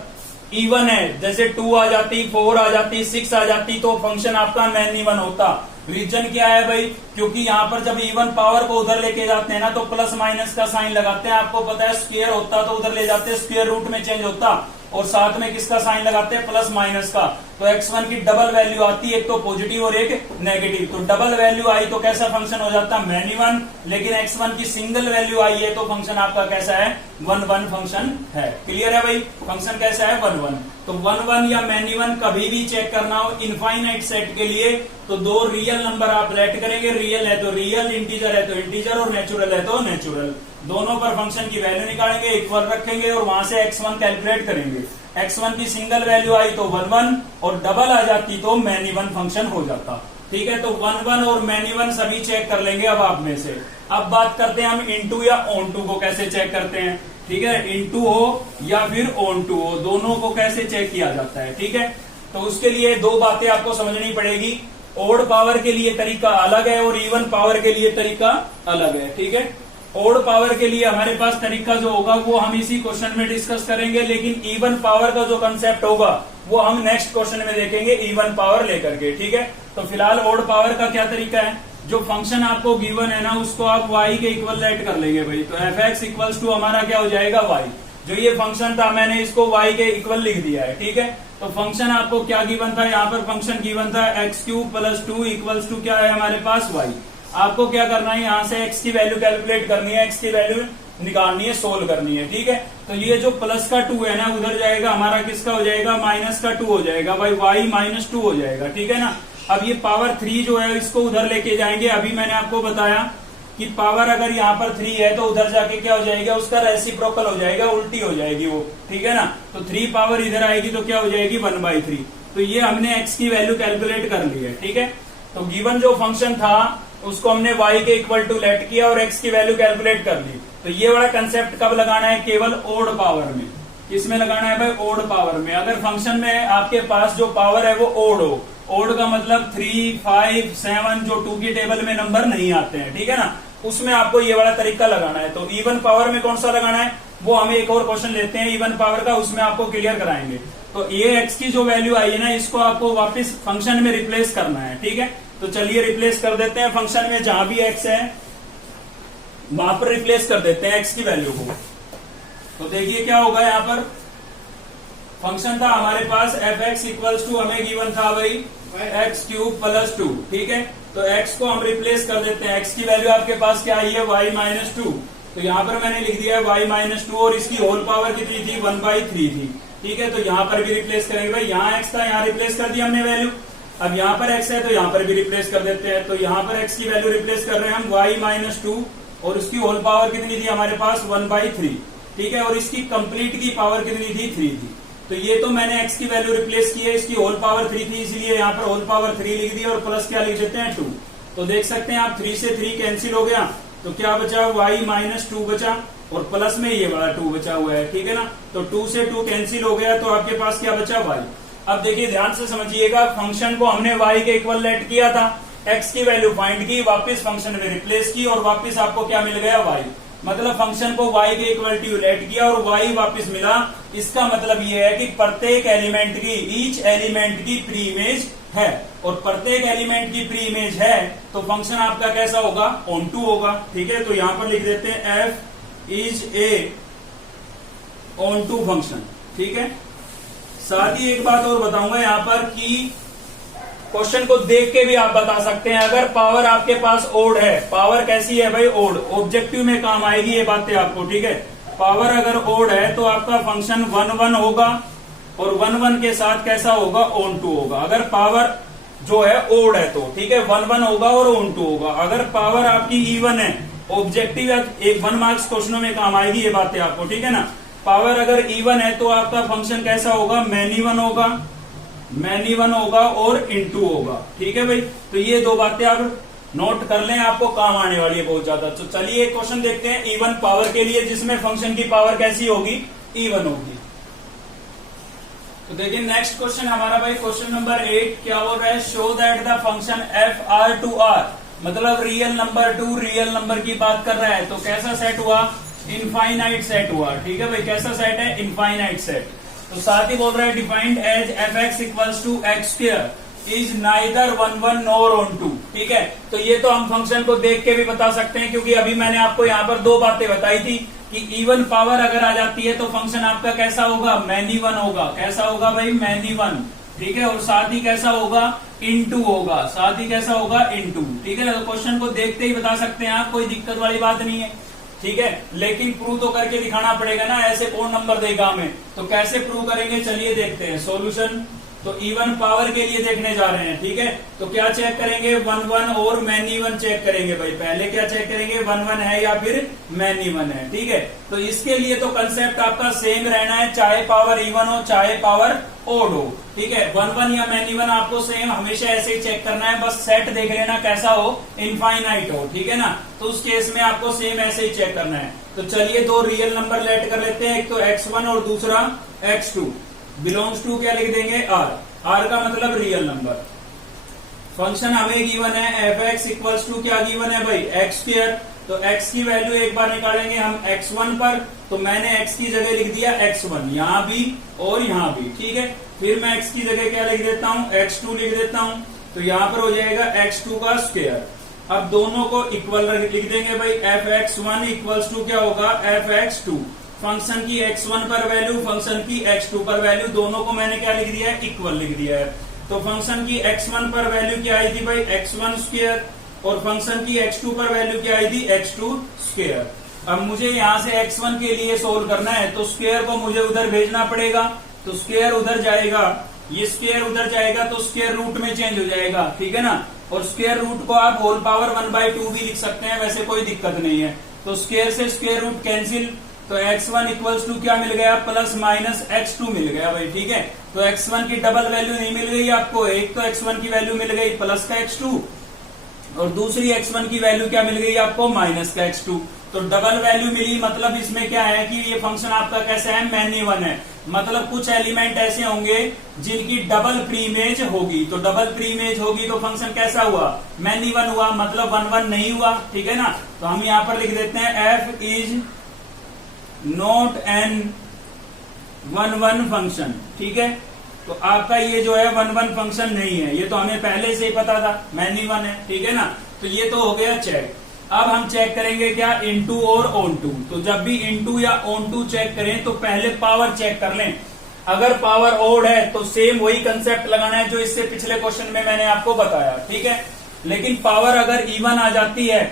इवन है, जैसे 2 आ जाती, 4 आ जाती, 6 आ जाती, तो फंक्शन आपका मैन इवन होता। रीजन क्या है भाई, क्योंकि यहाँ पर जब इवन पावर को उधर लेके जाते हैं ना तो प्लस माइनस का साइन लगाते हैं। आपको पता है स्क्वायर होता तो उधर ले जाते, स्क्वायर रूट में चेंज होता, और साथ में किसका साइन लगाते हैं, प्लस माइनस का। तो x1 की डबल वैल्यू आती है, एक तो पॉजिटिव और एक नेगेटिव। तो डबल वैल्यू आई तो कैसा फंक्शन हो जाता, मैन इवन। लेकिन x1 की सिंगल वैल्यू आई है तो फंक्शन आपका कैसा है, 1 1 फंक्शन है। क्लियर है भाई, फंक्शन कैसा है, 1 1। तो 1 1 या मैन इवन कभी भी चेक करना हो इनफाइनाइट सेट के लिए तो दो रियल नंबर आप लेट करेंगे, रियल है तो रियल, इंटीजर है तो इंटीजर, और नेचुरल है तो नेचुरल। दोनों पर फंक्शन की वैल्यू निकालेंगे, इक्वल रखेंगे और वहां से x1 कैलकुलेट करेंगे। x1 की सिंगल वैल्यू आई तो 1 1 और डबल आ जाती तो मैन इवन फंक्शन हो जाता। ठीक है, तो 1 1 और मैन इवन सभी चेक कर लेंगे अब आप में से। अब बात करते हैं हम इनटू या ऑन टू को कैसे चेक करते हैं। ठीक है, इनटू हो या फिर ऑन टू हो, दोनों को कैसे चेक किया जाता है। ठीक है, तो उसके लिए दो बातें आपको समझनी पड़ेगी। ओड पावर के लिए तरीका अलग है और इवन पावर के लिए तरीका अलग है। ठीक है, ओड पावर के लिए हमारे पास तरीका जो होगा वो हम इसी क्वेश्चन में डिस्कस करेंगे, लेकिन इवन पावर का जो कंसेप्ट होगा वो हम नेक्स्ट क्वेश्चन में देखेंगे इवन पावर लेकर के। ठीक है, तो फिलहाल ओड पावर का क्या तरीका है, जो फंक्शन आपको गिवन है ना उसको आप y के इक्वल लेट कर लेंगे भाई। तो fx इक्वल्स टू हमारा क्या हो जाएगा, y। जो ये फंक्शन था मैंने इसको y के इक्वल लिख दिया है। ठीक है, तो फंक्शन आपको क्या गिवन था, यहाँ पर फंक्शन गिवन था x³ + 2 इक्वल्स टू क्या है हमारे पास, y। आपको क्या करना है, यहाँ से x की वैल्यू कैलकुलेट करनी है, x की वैल्यू निकालनी है, सोल्व करनी है। ठीक है, तो ये जो प्लस का 2 है ना उधर जाएगा, हमारा किसका हो जाएगा, माइनस का 2 हो जाएगा भाई, y -2 हो जाएगा। ठीक है ना, अब ये पावर 3 जो है इसको उधर लेके जाएंगे। अभी मैंने आपको बताया कि पावर अगर यहाँ पर 3 है तो उधर जाके क्या हो जाएगा, उसका रेसिप्रोकल हो जाएगा, उल्टी हो जाएगी वो। ठीक है ना, तो 3 पावर इधर आएगी तो क्या हो जाएगी, 1/3। तो ये हमने x की वैल्यू कैलकुलेट कर ली है। ठीक है, तो गिवन जो फंक्शन था उसको हमने y के इक्वल टू लेट किया और x की वैल्यू कैलकुलेट कर ली। तो ये वाला कंसेप्ट कब लगाना है, केवल ओड पावर में। किसमें लगाना है भाई, ओड पावर में। अगर फंक्शन में आपके पास जो पावर है वो ओड हो, ओड का मतलब 3 5 7 जो 2 की टेबल में नंबर नहीं आते हैं। ठीक है ना, उसमें आपको ये वाला तरीका लगाना है। तो इवन पावर में कौन सा लगाना है वो हमें एक और क्वेश्चन लेते हैं इवन पावर का, उसमें आपको क्लियर कराएंगे। तो ये x की जो वैल्यू आई है ना इसको आपको वापस फंक्शन में रिप्लेस करना है। ठीक है, तो चलिए रिप्लेस कर देते हैं फंक्शन में, जहां भी x है वहां पर रिप्लेस कर देते हैं x की वैल्यू को। तो देखिए क्या होगा, यहाँ पर फंक्शन था हमारे पास fx इक्वल्स टू हमें गिवन था भाई x³ + 2। ठीक है, तो x को हम रिप्लेस कर देते हैं, x की वैल्यू आपके पास क्या आई है, y -2। तो यहाँ पर मैंने लिख दिया है y -2 और इसकी होल पावर कितनी थी, 1/3 थी। ठीक है, तो यहाँ पर भी रिप्लेस करेंगे भाई, यहाँ x था यहाँ रिप्लेस कर दिया हमने वैल्यू। अब यहाँ पर x है तो यहाँ पर भी रिप्लेस कर देते हैं। तो यहाँ पर x की वैल्यू रिप्लेस कर रहे हैं हम y -2 और उसकी होल पावर कितनी थी हमारे पास, 1/3। ठीक है, और इसकी कंप्लीट की पावर कितनी थी, 3 थी। तो ये तो मैंने x की वैल्यू रिप्लेस की है, इसकी होल पावर 3 थी, इसलिए यहाँ पर होल पावर 3 लिख दी और प्लस क्या लिख देते हैं, 2। तो देख सकते हैं आप 3 से 3 कैंसिल हो गया, तो क्या बचा, y -2 बचा और प्लस में ये वाला 2 बचा हुआ है। ठीक है ना, तो 2 से 2 कैंसिल हो गया तो आपके पास क्या बचा, y। अब देखिए ध्यान से समझिएगा, फंक्शन को हमने y के इक्वल लेट किया था, x की वैल्यू फाइंड की, वापस फंक्शन में रिप्लेस की और वापस आपको क्या मिल गया, y। मतलब फंक्शन को y के इक्वल टू लेट किया और y वापस मिला। इसका मतलब ये है कि प्रत्येक एलिमेंट की, ईच एलिमेंट की प्री इमेज है, और प्रत्येक एलिमेंट की प्री इमेज है तो फंक्शन आपका कैसा होगा, ऑन टू होगा। ठीक है, तो यहां पर लिख देते हैं f is a onto function. ठीक है, साथ ही एक बात और बताऊंगा यहाँ पर कि क्वेश्चन को देख के भी आप बता सकते हैं, अगर पावर आपके पास ओड है, पावर कैसी है भाई, ओड, ऑब्जेक्टिव में काम आएगी ये बातें आपको। ठीक है, पावर अगर ओड है तो आपका फंक्शन 1 1 होगा और 1 1 के साथ कैसा होगा, ऑन टू होगा। अगर पावर जो है ओड है तो ठीक है 1 1 होगा और ऑन टू होगा। अगर पावर आपकी इवन है, ऑब्जेक्टिव या 1 मार्क्स क्वेश्चनों में काम आएगी ये बातें आपको। ठीक है ना, पावर अगर इवन है तो आपका फंक्शन कैसा होगा, मैन इवन होगा। मैनी वन होगा और इनटू होगा। ठीक है भाई, तो ये दो बातें आप नोट कर लें, आपको काम आने वाली है बहुत ज्यादा। तो चलिए एक क्वेश्चन देखते हैं इवन पावर के लिए, जिसमें फंक्शन की पावर कैसी होगी, इवन होगी। तो देखिए नेक्स्ट क्वेश्चन हमारा भाई क्वेश्चन नंबर 8 क्या बोल रहा है, show that the function f R to R, मतलब real number to real number की बात कर रहा है। तो कैसा सेट हुआ, इनफाइनाइट सेट हुआ। ठीक है भाई, कैसा सेट है, इनफाइनाइट सेट। तो साथ ही बोल रहा है defined as f x equals to x square is neither 1 1 nor on 2। ठीक है, तो ये तो हम फंक्शन को देख के भी बता सकते हैं, क्योंकि अभी मैंने आपको यहाँ पर दो बातें बताई थी कि इवन पावर अगर आ जाती है तो फंक्शन आपका कैसा होगा, मैनी वन होगा। कैसा होगा भाई, मैनी वन। ठीक है, और साथ ही कैसा होगा, इनटू होगा। साथ ही कैसा होगा, इनटू। ठीक है, तो क्वेश्चन को देखते ही बता सकते हैं आप, कोई दिक्कत वाली बात नहीं है। ठीक है, लेकिन प्रूव तो करके दिखाना पड़ेगा ना, ऐसे कौन नंबर देगा हमें। तो कैसे प्रूव करेंगे, चलिए देखते हैं सॉल्यूशन। तो इवन पावर के लिए देखने जा रहे हैं। ठीक है, तो क्या चेक करेंगे, 1 1 और मैनी वन चेक करेंगे भाई। पहले क्या चेक करेंगे, 1 1 है या फिर मैनी वन है। ठीक है, तो इसके लिए तो कंसेप्ट आपका सेम रहना है, चाहे पावर इवन हो चाहे पावर ओड हो। ठीक है, 1 1 या मैनी वन आपको सेम हमेशा ऐसे ही चेक करना है, बस सेट देख लेना कैसा हो, इनफाइनाइट हो। ठीक है ना, तो उस केस में आपको सेम ऐसे ही चेक करना है। तो चलिए दो रियल नंबर लेट कर लेते हैं, एक तो x1 और दूसरा x2। बिलोंग्स टू क्या लिख देंगे, r का मतलब रियल नंबर। फंक्शन हमें गिवन है एफ एक्स इक्वल्स टू क्या गिवन है भाई, एक्स स्क्वायर। तो x की वैल्यू एक बार निकालेंगे हम x1 पर, तो मैंने x की जगह लिख दिया x1, यहाँ भी और यहाँ भी। ठीक है, फिर मैं x की जगह क्या लिख देता हूँ, x2 लिख देता हूँ। तो यहाँ पर हो जाएगा x2 का स्क्वायर। अब दोनों को इक्वल लिख देंगे भाई, f x one equals to क्या होगा, एफ एक्स टू। फंक्शन की x1 पर वैल्यू, फंक्शन की x2 पर वैल्यू, दोनों को मैंने क्या लिख दिया है, इक्वल लिख दिया है। तो फंक्शन की x1 पर वैल्यू क्या आई थी भाई, x1 स्क्वायर, और फंक्शन की x2 पर वैल्यू क्या आई थी, x2 स्क्वायर। अब मुझे यहाँ से x1 के लिए सोल्व करना है, तो स्क्वायर को मुझे उधर भेजना पड़ेगा। तो स्क्वायर उधर जाएगा, ये स्क्वायर उधर जाएगा, तो स्क्वायर रूट में चेंज हो जाएगा। ठीक है ना, और स्क्वायर रूट को आप होल पावर 1/2 भी लिख सकते हैं, वैसे कोई दिक्कत नहीं है। तो स्क्वायर से स्क्वायर रूट कैंसिल, तो x1 इक्वल्स टू क्या मिल गया, प्लस माइनस x2 मिल गया भाई। ठीक है, तो x1 की डबल वैल्यू नहीं मिल गई आपको, एक तो x1 की वैल्यू मिल गई प्लस का x2, और दूसरी x1 की वैल्यू क्या मिल गई आपको, माइनस का x2। तो डबल वैल्यू मिली, मतलब इसमें क्या है कि ये फंक्शन आपका कैसा है, मैनी वन है। मतलब कुछ एलिमेंट ऐसे होंगे जिनकी डबल प्रीमेज होगी, तो डबल प्रीमेज होगी तो फंक्शन कैसा हुआ, मैनी वन हुआ, मतलब 1 1 नहीं हुआ। ठीक है ना, तो हम यहाँ पर लिख देते हैं f is not N 1 1 function. ठीक है, तो आपका ये जो है 1 1 फंक्शन नहीं है, ये तो हमें पहले से ही पता था, मैनी वन है। ठीक है ना, तो ये तो हो गया चेक। अब हम चेक करेंगे क्या, इनटू और ऑन टू। तो जब भी इनटू या ऑन टू चेक करें तो पहले पावर चेक कर लें। अगर पावर ओड है तो सेम वही कंसेप्ट लगाना है जो इससे पिछले क्वेश्चन में मैंने आपको बताया। ठीक है, लेकिन पावर अगर इवन आ जाती है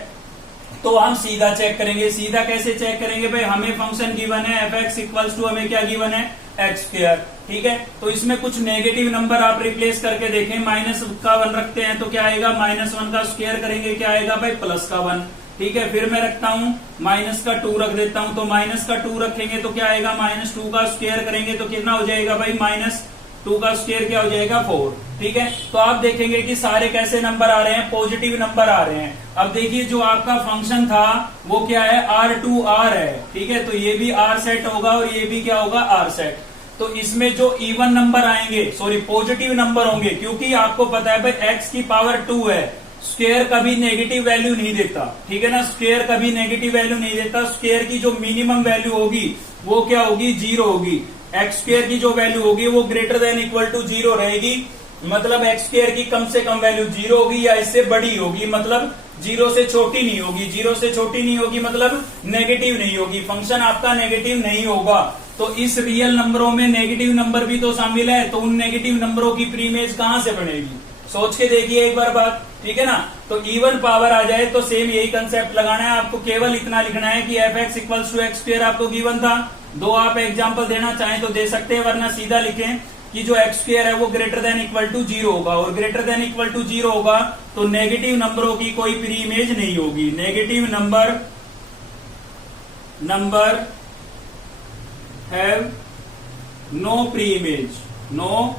तो हम सीधा चेक करेंगे। सीधा कैसे चेक करेंगे भाई, हमें फंक्शन गिवन है एफ एक्स इक्वल्स टू, हमें क्या गिवन है, एक्स स्क्वायर। ठीक है, तो इसमें कुछ नेगेटिव नंबर आप रिप्लेस करके देखें, माइनस का 1 रखते हैं तो क्या आएगा, -1 का स्क्वायर करेंगे क्या आएगा भाई, प्लस का 1। ठीक है, फिर मैं रखता हूं माइनस का 2 रख देता हूं, तो माइनस का 2 रखेंगे तो क्या आएगा, -2 का स्क्वायर करेंगे तो कितना हो जाएगा भाई, -2 का स्क्वायर क्या हो जाएगा, 4। ठीक है, तो आप देखेंगे कि सारे कैसे नंबर आ रहे हैं, पॉजिटिव नंबर आ रहे हैं। अब देखिए जो आपका फंक्शन था वो क्या है, R2R है। ठीक है, तो ये भी R सेट होगा और ये भी क्या होगा, R सेट। तो इसमें जो इवन नंबर आएंगे, सॉरी पॉजिटिव नंबर होंगे, क्योंकि आपको पता है भाई x की पावर 2 है, स्क्वायर कभी नेगेटिव वैल्यू नहीं देता। ठीक है ना, स्क्वायर कभी नेगेटिव वैल्यू नहीं देता। स्क्वायर की जो मिनिमम वैल्यू होगी वो क्या होगी, 0 होगी। एक्स स्क्वायर की जो वैल्यू होगी वो ग्रेटर देन इक्वल टू 0 रहेगी, मतलब एक्स स्क्वायर की कम से कम वैल्यू 0 होगी या इससे बड़ी होगी, मतलब 0 से छोटी नहीं होगी। 0 से छोटी नहीं होगी मतलब नेगेटिव नहीं होगी, फंक्शन आपका नेगेटिव नहीं होगा। तो इस रियल नंबरों में नेगेटिव नंबर भी तो शामिल है, तो उन नेगेटिव नंबरों की प्रीमेज कहां से बनेगी, सोच के देखिए एक बार बात। ठीक है ना, तो इवन पावर आ जाए तो सेम यही कंसेप्ट लगाना है आपको। केवल इतना लिखना है कि f x equals to x square आपको गिवन था। दो आप एग्जांपल देना चाहें तो दे सकते हैं, वरना सीधा लिखें कि जो एक्स स्क्वायर है वो ग्रेटर देन इक्वल टू 0 होगा, और ग्रेटर देन इक्वल टू 0 होगा तो नेगेटिव नंबरों की कोई प्री इमेज नहीं होगी। Negative number have no pre image, no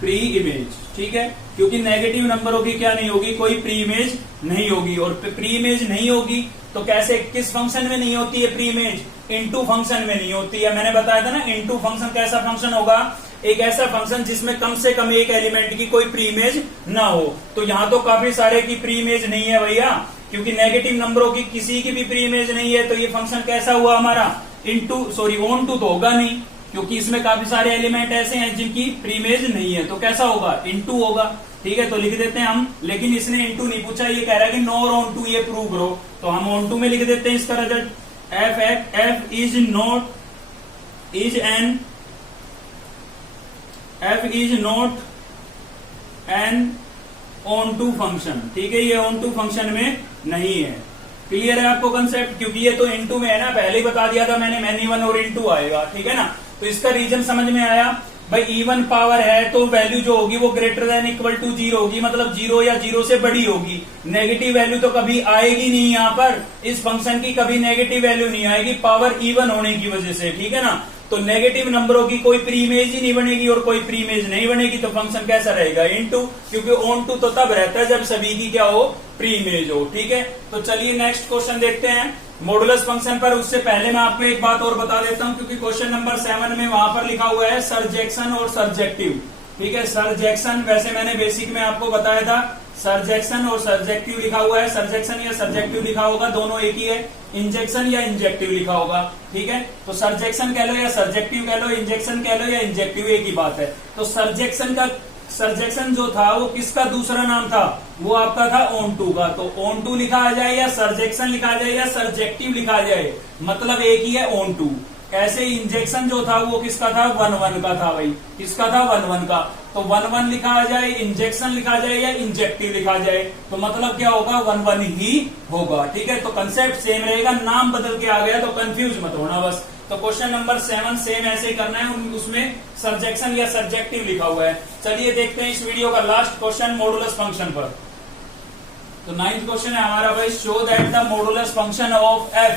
pre image, ठीक है, क्योंकि नेगेटिव नंबरों की क्या नहीं होगी, कोई प्री इमेज नहीं होगी। और प्री इमेज नहीं होगी तो कैसे, किस फंक्शन में नहीं होती है प्री इमेज, इनटू फंक्शन में नहीं होती है। मैंने बताया था ना, इनटू फंक्शन कैसा फंक्शन होगा, एक ऐसा फंक्शन जिसमें कम से कम एक एलिमेंट की कोई प्री इमेज ना हो। तो यहाँ तो काफी सारे की प्री इमेज नहीं है भैया, क्योंकि नेगेटिव नंबरों की किसी की भी प्री इमेज नहीं है। तो ये फंक्शन कैसा हुआ हमारा, ऑन टू तो होगा नहीं, क्योंकि इसमें काफी सारे एलिमेंट ऐसे हैं जिनकी प्री इमेज नहीं है। तो कैसा होगा, इनटू होगा, ठीक है। तो लिख देते हैं हम, लेकिन इसने इनटू नहीं पूछा, ये कह रहा है कि नॉर ऑन टू ये प्रूव करो, तो हम ऑन टू में लिख देते हैं इसका result, f is not an onto function, ठीक है, ये ऑन टू फंक्शन में नहीं है। क्लियर है आपको कंसेप्ट, क्योंकि ये तो इनटू में है ना, पहले ही बता दिया था मैंने, मैनी वन और इनटू आएगा, ठीक है ना। तो इसका रीजन समझ में आया भाई, इवन पावर है तो वैल्यू जो होगी वो ग्रेटर देन इक्वल टू 0 होगी, मतलब 0 या 0 से बड़ी होगी। नेगेटिव वैल्यू तो कभी आएगी नहीं, यहाँ पर इस फंक्शन की कभी नेगेटिव वैल्यू नहीं आएगी, पावर इवन होने की वजह से, ठीक है ना। तो नेगेटिव नंबरों की कोई प्री इमेज ही नहीं बनेगी और कोई प्री इमेज नहीं बनेगी, तो फंक्शन कैसा रहेगा, इनटू, क्योंकि ऑन टू तो तब रहता है जब सभी की क्या हो, प्री इमेज हो, ठीक है। तो चलिए नेक्स्ट क्वेश्चन देखते हैं मॉडुलस फंक्शन पर। उससे पहले मैं आपको एक बात और बता देता हूं, क्योंकि क्वेश्चन नंबर 7 में वहां पर लिखा हुआ है सरजेक्शन और सरजेक्टिव, ठीक है। सरजेक्शन वैसे मैंने बेसिक में आपको बताया था, सरजेक्शन और सरजेक्टिव लिखा हुआ है, सरजेक्शन या सरजेक्टिव लिखा होगा, दोनों एक ही है। इंजेक्शन या इंजेक्टिव लिखा होगा, ठीक है। तो सरजेक्शन कह लो या सरजेक्टिव कह लो, इंजेक्शन कह लो या इंजेक्टिव, एक ही बात है। तो सरजेक्शन जो था वो किसका दूसरा नाम था, वो आपका था ऑन टू का। तो ऑन टू लिखा आ जाए या सरजेक्शन लिखा जाए या सरजेक्टिव लिखा जाए, मतलब एक ही है, ऑन टू। ऐसे इंजेक्शन जो था वो किसका था, 1-1 का था भाई, किसका था, 1-1 का। तो 1-1 लिखा आ जाए, इंजेक्शन लिखा जाए या इंजेक्टिव लिखा जाए, तो मतलब क्या होगा, 1-1 ही होगा, ठीक है। तो कंसेप्ट सेम रहेगा, नाम बदल के आ गया तो कंफ्यूज मत होना बस। तो क्वेश्चन नंबर 7 सेम ऐसे करना है, उसमें सरजेक्शन या सरजेक्टिव लिखा हुआ है। चलिए देखते हैं इस वीडियो का लास्ट क्वेश्चन मॉडुलस फंक्शन पर। तो 9th क्वेश्चन है हमारा भाई, show that the modulus function of f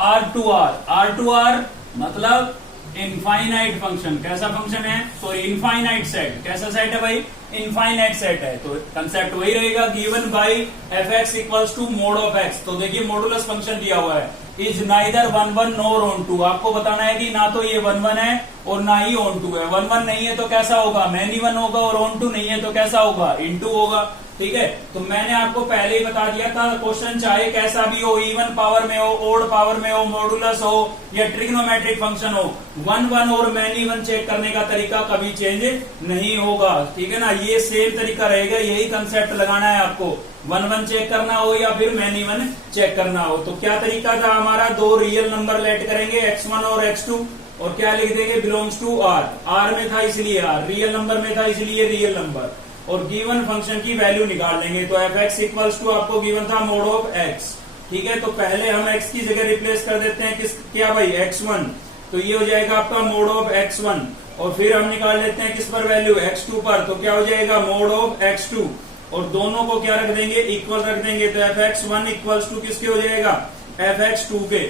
R मतलब इनफाइनाइट फंक्शन, कैसा फंक्शन है, सॉरी इनफाइनाइट सेट, कैसा सेट है भाई, इनफाइनाइट सेट है। तो कंसेप्ट वही रहेगा, given by f x equals to mod of x. तो देखिए मॉडुलस फंक्शन दिया हुआ है, is neither 1-1 nor onto. आपको बताना है कि ना तो ये 1-1 है और ना ही ऑन टू है। 1-1 नहीं है तो कैसा होगा, मैनी वन होगा, और ऑन टू नहीं है तो कैसा होगा, इनटू होगा, ठीक है। तो मैंने आपको पहले ही बता दिया था, क्वेश्चन चाहे कैसा भी हो, इवन पावर में हो, ओड पावर में हो, मॉडुलस हो या ट्रिग्नोमेट्रिक फंक्शन हो, 1-1 और मैनी वन चेक करने का तरीका कभी चेंज नहीं होगा, ठीक है ना। ये सेम तरीका रहेगा, यही कंसेप्ट लगाना है आपको, 1-1 चेक करना हो या फिर मैनी वन चेक करना हो। तो क्या तरीका था हमारा, दो रियल नंबर लेट करेंगे, x1 और x2, और क्या लिख देंगे, बिलोंग्स टू R में था इसलिए R, रियल नंबर में था इसलिए रियल नंबर, और गिवन फंक्शन की वैल्यू निकाल लेंगे। तो एफ एक्स इक्वल्स टू आपको गिवन था मोड ऑफ एक्स, ठीक है। तो पहले हम एक्स की जगह रिप्लेस कर देते हैं क्या भाई, x1, तो ये हो जाएगा आपका मोड ऑफ x1, और फिर हम निकाल लेते हैं किस पर वैल्यू, x2 पर, तो क्या हो जाएगा, मोड ऑफ x2, और दोनों को क्या रख देंगे, इक्वल रख देंगे। तो f x one equals to किसके हो जाएगा, एफ एक्स टू के,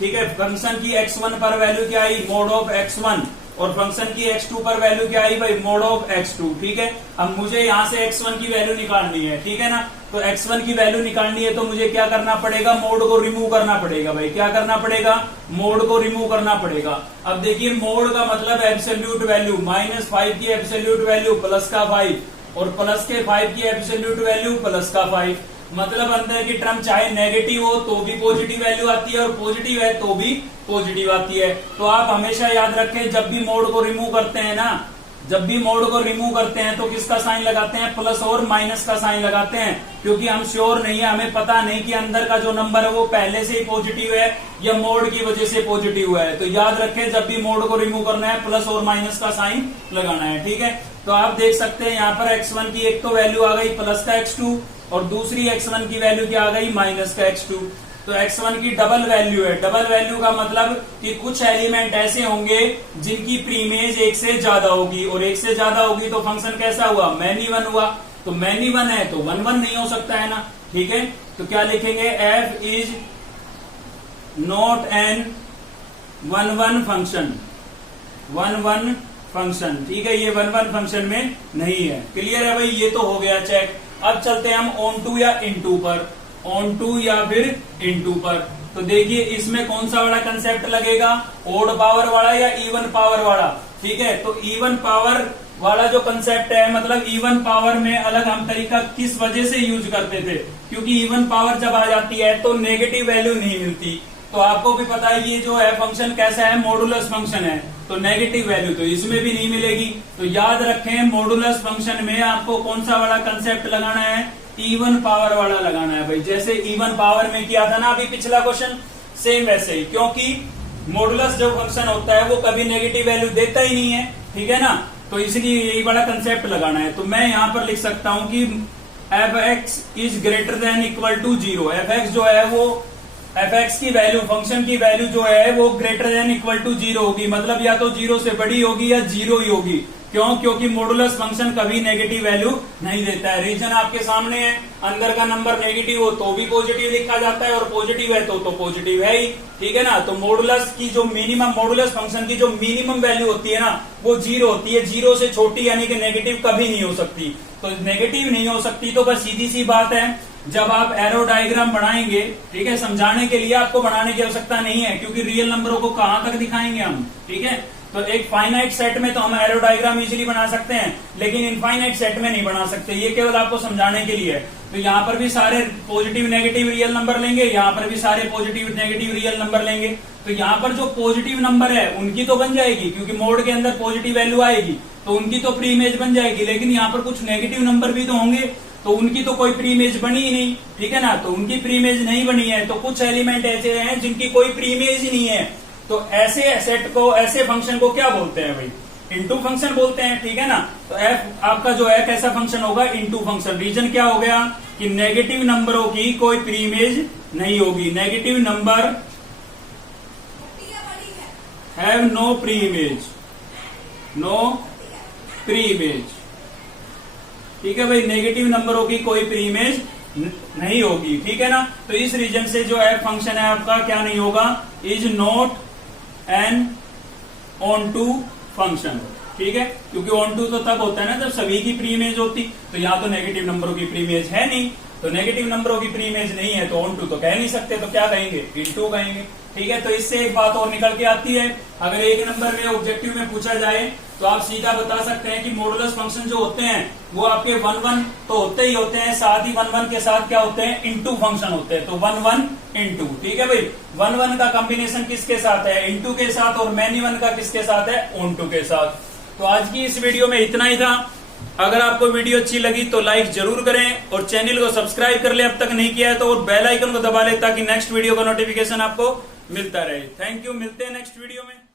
ठीक है। फंक्शन की x1 पर वैल्यू क्या आई, मोड ऑफ x1, और फंक्शन की x2 पर वैल्यू क्या आई भाई, मोड ऑफ x2, ठीक है। अब मुझे यहाँ से x1 की वैल्यू निकालनी है, ठीक है ना। तो x1 की वैल्यू निकालनी है तो मुझे क्या करना पड़ेगा, मोड को रिमूव करना पड़ेगा भाई, क्या करना पड़ेगा, मोड को रिमूव करना पड़ेगा। अब देखिए मोड का मतलब एब्सोल्यूट वैल्यू, -5 की एब्सोल्यूट वैल्यू प्लस का 5, और प्लस के 5 की एब्सोल्यूट वैल्यू प्लस का 5, मतलब अंदर की टर्म चाहे नेगेटिव हो तो भी पॉजिटिव वैल्यू आती है और पॉजिटिव है तो भी पॉजिटिव आती है। तो आप हमेशा याद रखें, जब भी मोड को रिमूव करते हैं ना, जब भी मोड को रिमूव करते हैं तो किसका साइन लगाते हैं, प्लस और माइनस का साइन लगाते हैं, क्योंकि हम श्योर नहीं है, हमें पता नहीं कि अंदर का जो नंबर है वो पहले से ही पॉजिटिव है या मोड की वजह से पॉजिटिव है। तो याद रखें जब भी मोड को रिमूव करना है प्लस और माइनस का साइन लगाना है, ठीक है। तो आप देख सकते हैं यहाँ पर x1 की एक तो वैल्यू आ गई प्लस का x2, और दूसरी x1 की वैल्यू क्या आ गई, माइनस का x2। तो x1 की डबल वैल्यू है, डबल वैल्यू का मतलब कि कुछ एलिमेंट ऐसे होंगे जिनकी प्रीमेज एक से ज्यादा होगी, और एक से ज्यादा होगी तो फंक्शन कैसा हुआ, मैनी वन हुआ। तो मैनी वन है तो 1-1 नहीं हो सकता है ना, ठीक है। तो क्या लिखेंगे, f is not N 1-1 function, 1-1 function, ठीक है, ये 1 1 फंक्शन में नहीं है। क्लियर है भाई, ये तो हो गया चेक। अब चलते हैं हम ऑन टू या इनटू पर, ऑन टू या फिर इनटू पर। तो देखिए इसमें कौन सा वाला कंसेप्ट लगेगा, ओड पावर वाला या इवन पावर वाला, ठीक है। तो इवन पावर वाला जो कंसेप्ट है, मतलब इवन पावर में अलग हम तरीका किस वजह से यूज करते थे, क्योंकि इवन पावर जब आ जाती है तो नेगेटिव वैल्यू नहीं मिलती। तो आपको भी पता है ये जो है फंक्शन कैसा है, मॉडुलस फंक्शन है, तो नेगेटिव वैल्यू तो इसमें भी नहीं मिलेगी। तो याद रखें मॉडुलस फंक्शन में आपको कौन सा वाला कंसेप्ट लगाना है, इवन पावर वाला लगाना है भाई। जैसे इवन पावर में किया था ना अभी पिछला क्वेश्चन, सेम वैसे ही, क्योंकि मॉडुलस जो फंक्शन होता है वो कभी नेगेटिव वैल्यू देता ही नहीं है, ठीक है ना। तो इसलिए यही बड़ा कंसेप्ट लगाना है। तो मैं यहां पर लिख सकता हूं कि f x is greater than equal to 0। F x जो है वो, एफ एक्स की वैल्यू, फंक्शन की वैल्यू जो है वो ग्रेटर देन इक्वल टू 0 होगी, मतलब या तो 0 से बड़ी होगी या 0 ही होगी। क्यों? क्योंकि मॉडुलस फंक्शन कभी नेगेटिव वैल्यू नहीं देता है। रीजन आपके सामने है, अंदर का नंबर नेगेटिव हो तो भी पॉजिटिव लिखा जाता है और पॉजिटिव है तो पॉजिटिव है ही, ठीक है ना। तो मॉडुलस की जो मिनिमम, मॉडुलस फंक्शन की जो मिनिमम वैल्यू होती है ना वो 0 होती है। 0 से छोटी यानी कि नेगेटिव कभी नहीं हो सकती। तो नेगेटिव नहीं हो सकती तो बस सीधी सी बात है, जब आप एरो डायग्राम बनाएंगे, ठीक है, समझाने के लिए आपको बनाने की आवश्यकता नहीं है, क्योंकि रियल नंबरों को कहां तक दिखाएंगे हम, ठीक है। तो एक फाइनाइट सेट में तो हम एरो डायग्राम इजीली बना सकते हैं, लेकिन इनफाइनाइट सेट में नहीं बना सकते। ये केवल आपको समझाने के लिए है। तो यहाँ पर भी सारे पॉजिटिव नेगेटिव रियल नंबर लेंगे, यहाँ पर भी सारे पॉजिटिव नेगेटिव रियल नंबर लेंगे। तो यहाँ पर जो पॉजिटिव नंबर है उनकी तो बन जाएगी, क्योंकि मोड के अंदर पॉजिटिव वैल्यू आएगी तो उनकी तो प्री इमेज बन जाएगी। लेकिन यहाँ पर कुछ नेगेटिव नंबर भी तो होंगे, तो उनकी तो कोई प्री इमेज बनी ही नहीं, ठीक है ना। तो उनकी प्री इमेज नहीं बनी है, तो कुछ एलिमेंट ऐसे हैं जिनकी कोई प्री इमेज ही नहीं है। तो ऐसे सेट को, ऐसे फंक्शन को क्या बोलते हैं भाई, इनटू फंक्शन बोलते हैं, ठीक है ना। तो एफ आपका जो है कैसा फंक्शन होगा, इनटू फंक्शन। रीजन क्या हो गया कि नेगेटिव नंबरों की कोई प्री इमेज नहीं होगी। Negative number have no pre image, no pre image, ठीक है भाई। नेगेटिव नंबरों की कोई प्री इमेज नहीं होगी, ठीक है ना। तो इस रीजन से जो है फंक्शन है आपका क्या नहीं होगा, is not an onto function, ठीक है। क्योंकि ऑन टू तो तब होता है ना जब सभी की प्री इमेज होती। तो यहाँ तो नेगेटिव नंबरों की प्री इमेज है नहीं, तो नेगेटिव नंबरों की प्री इमेज नहीं है तो ऑन टू तो कह नहीं सकते, तो क्या कहेंगे, इनटू कहेंगे, ठीक है। तो इससे एक बात और निकल के आती है, अगर एक नंबर में ऑब्जेक्टिव में पूछा जाए तो आप सीधा बता सकते हैं कि मॉडुलस फंक्शन जो होते हैं वो आपके 1 1 तो होते ही होते हैं, साथ ही 1 1 के साथ क्या होते हैं, इनटू फंक्शन होते हैं। तो 1 1 इनटू, ठीक है भाई। 1 1 का कॉम्बिनेशन किसके साथ है, इनटू के साथ, और मैनी 1 का किसके साथ है, ऑन टू के साथ। तो आज की इस वीडियो में इतना ही था। अगर आपको वीडियो अच्छी लगी तो लाइक जरूर करें और चैनल को सब्सक्राइब कर ले अब तक नहीं किया है तो, और बेल आइकन को दबा ले ताकि नेक्स्ट वीडियो का नोटिफिकेशन आपको मिलता रहे। थैंक यू, मिलते हैं नेक्स्ट वीडियो में।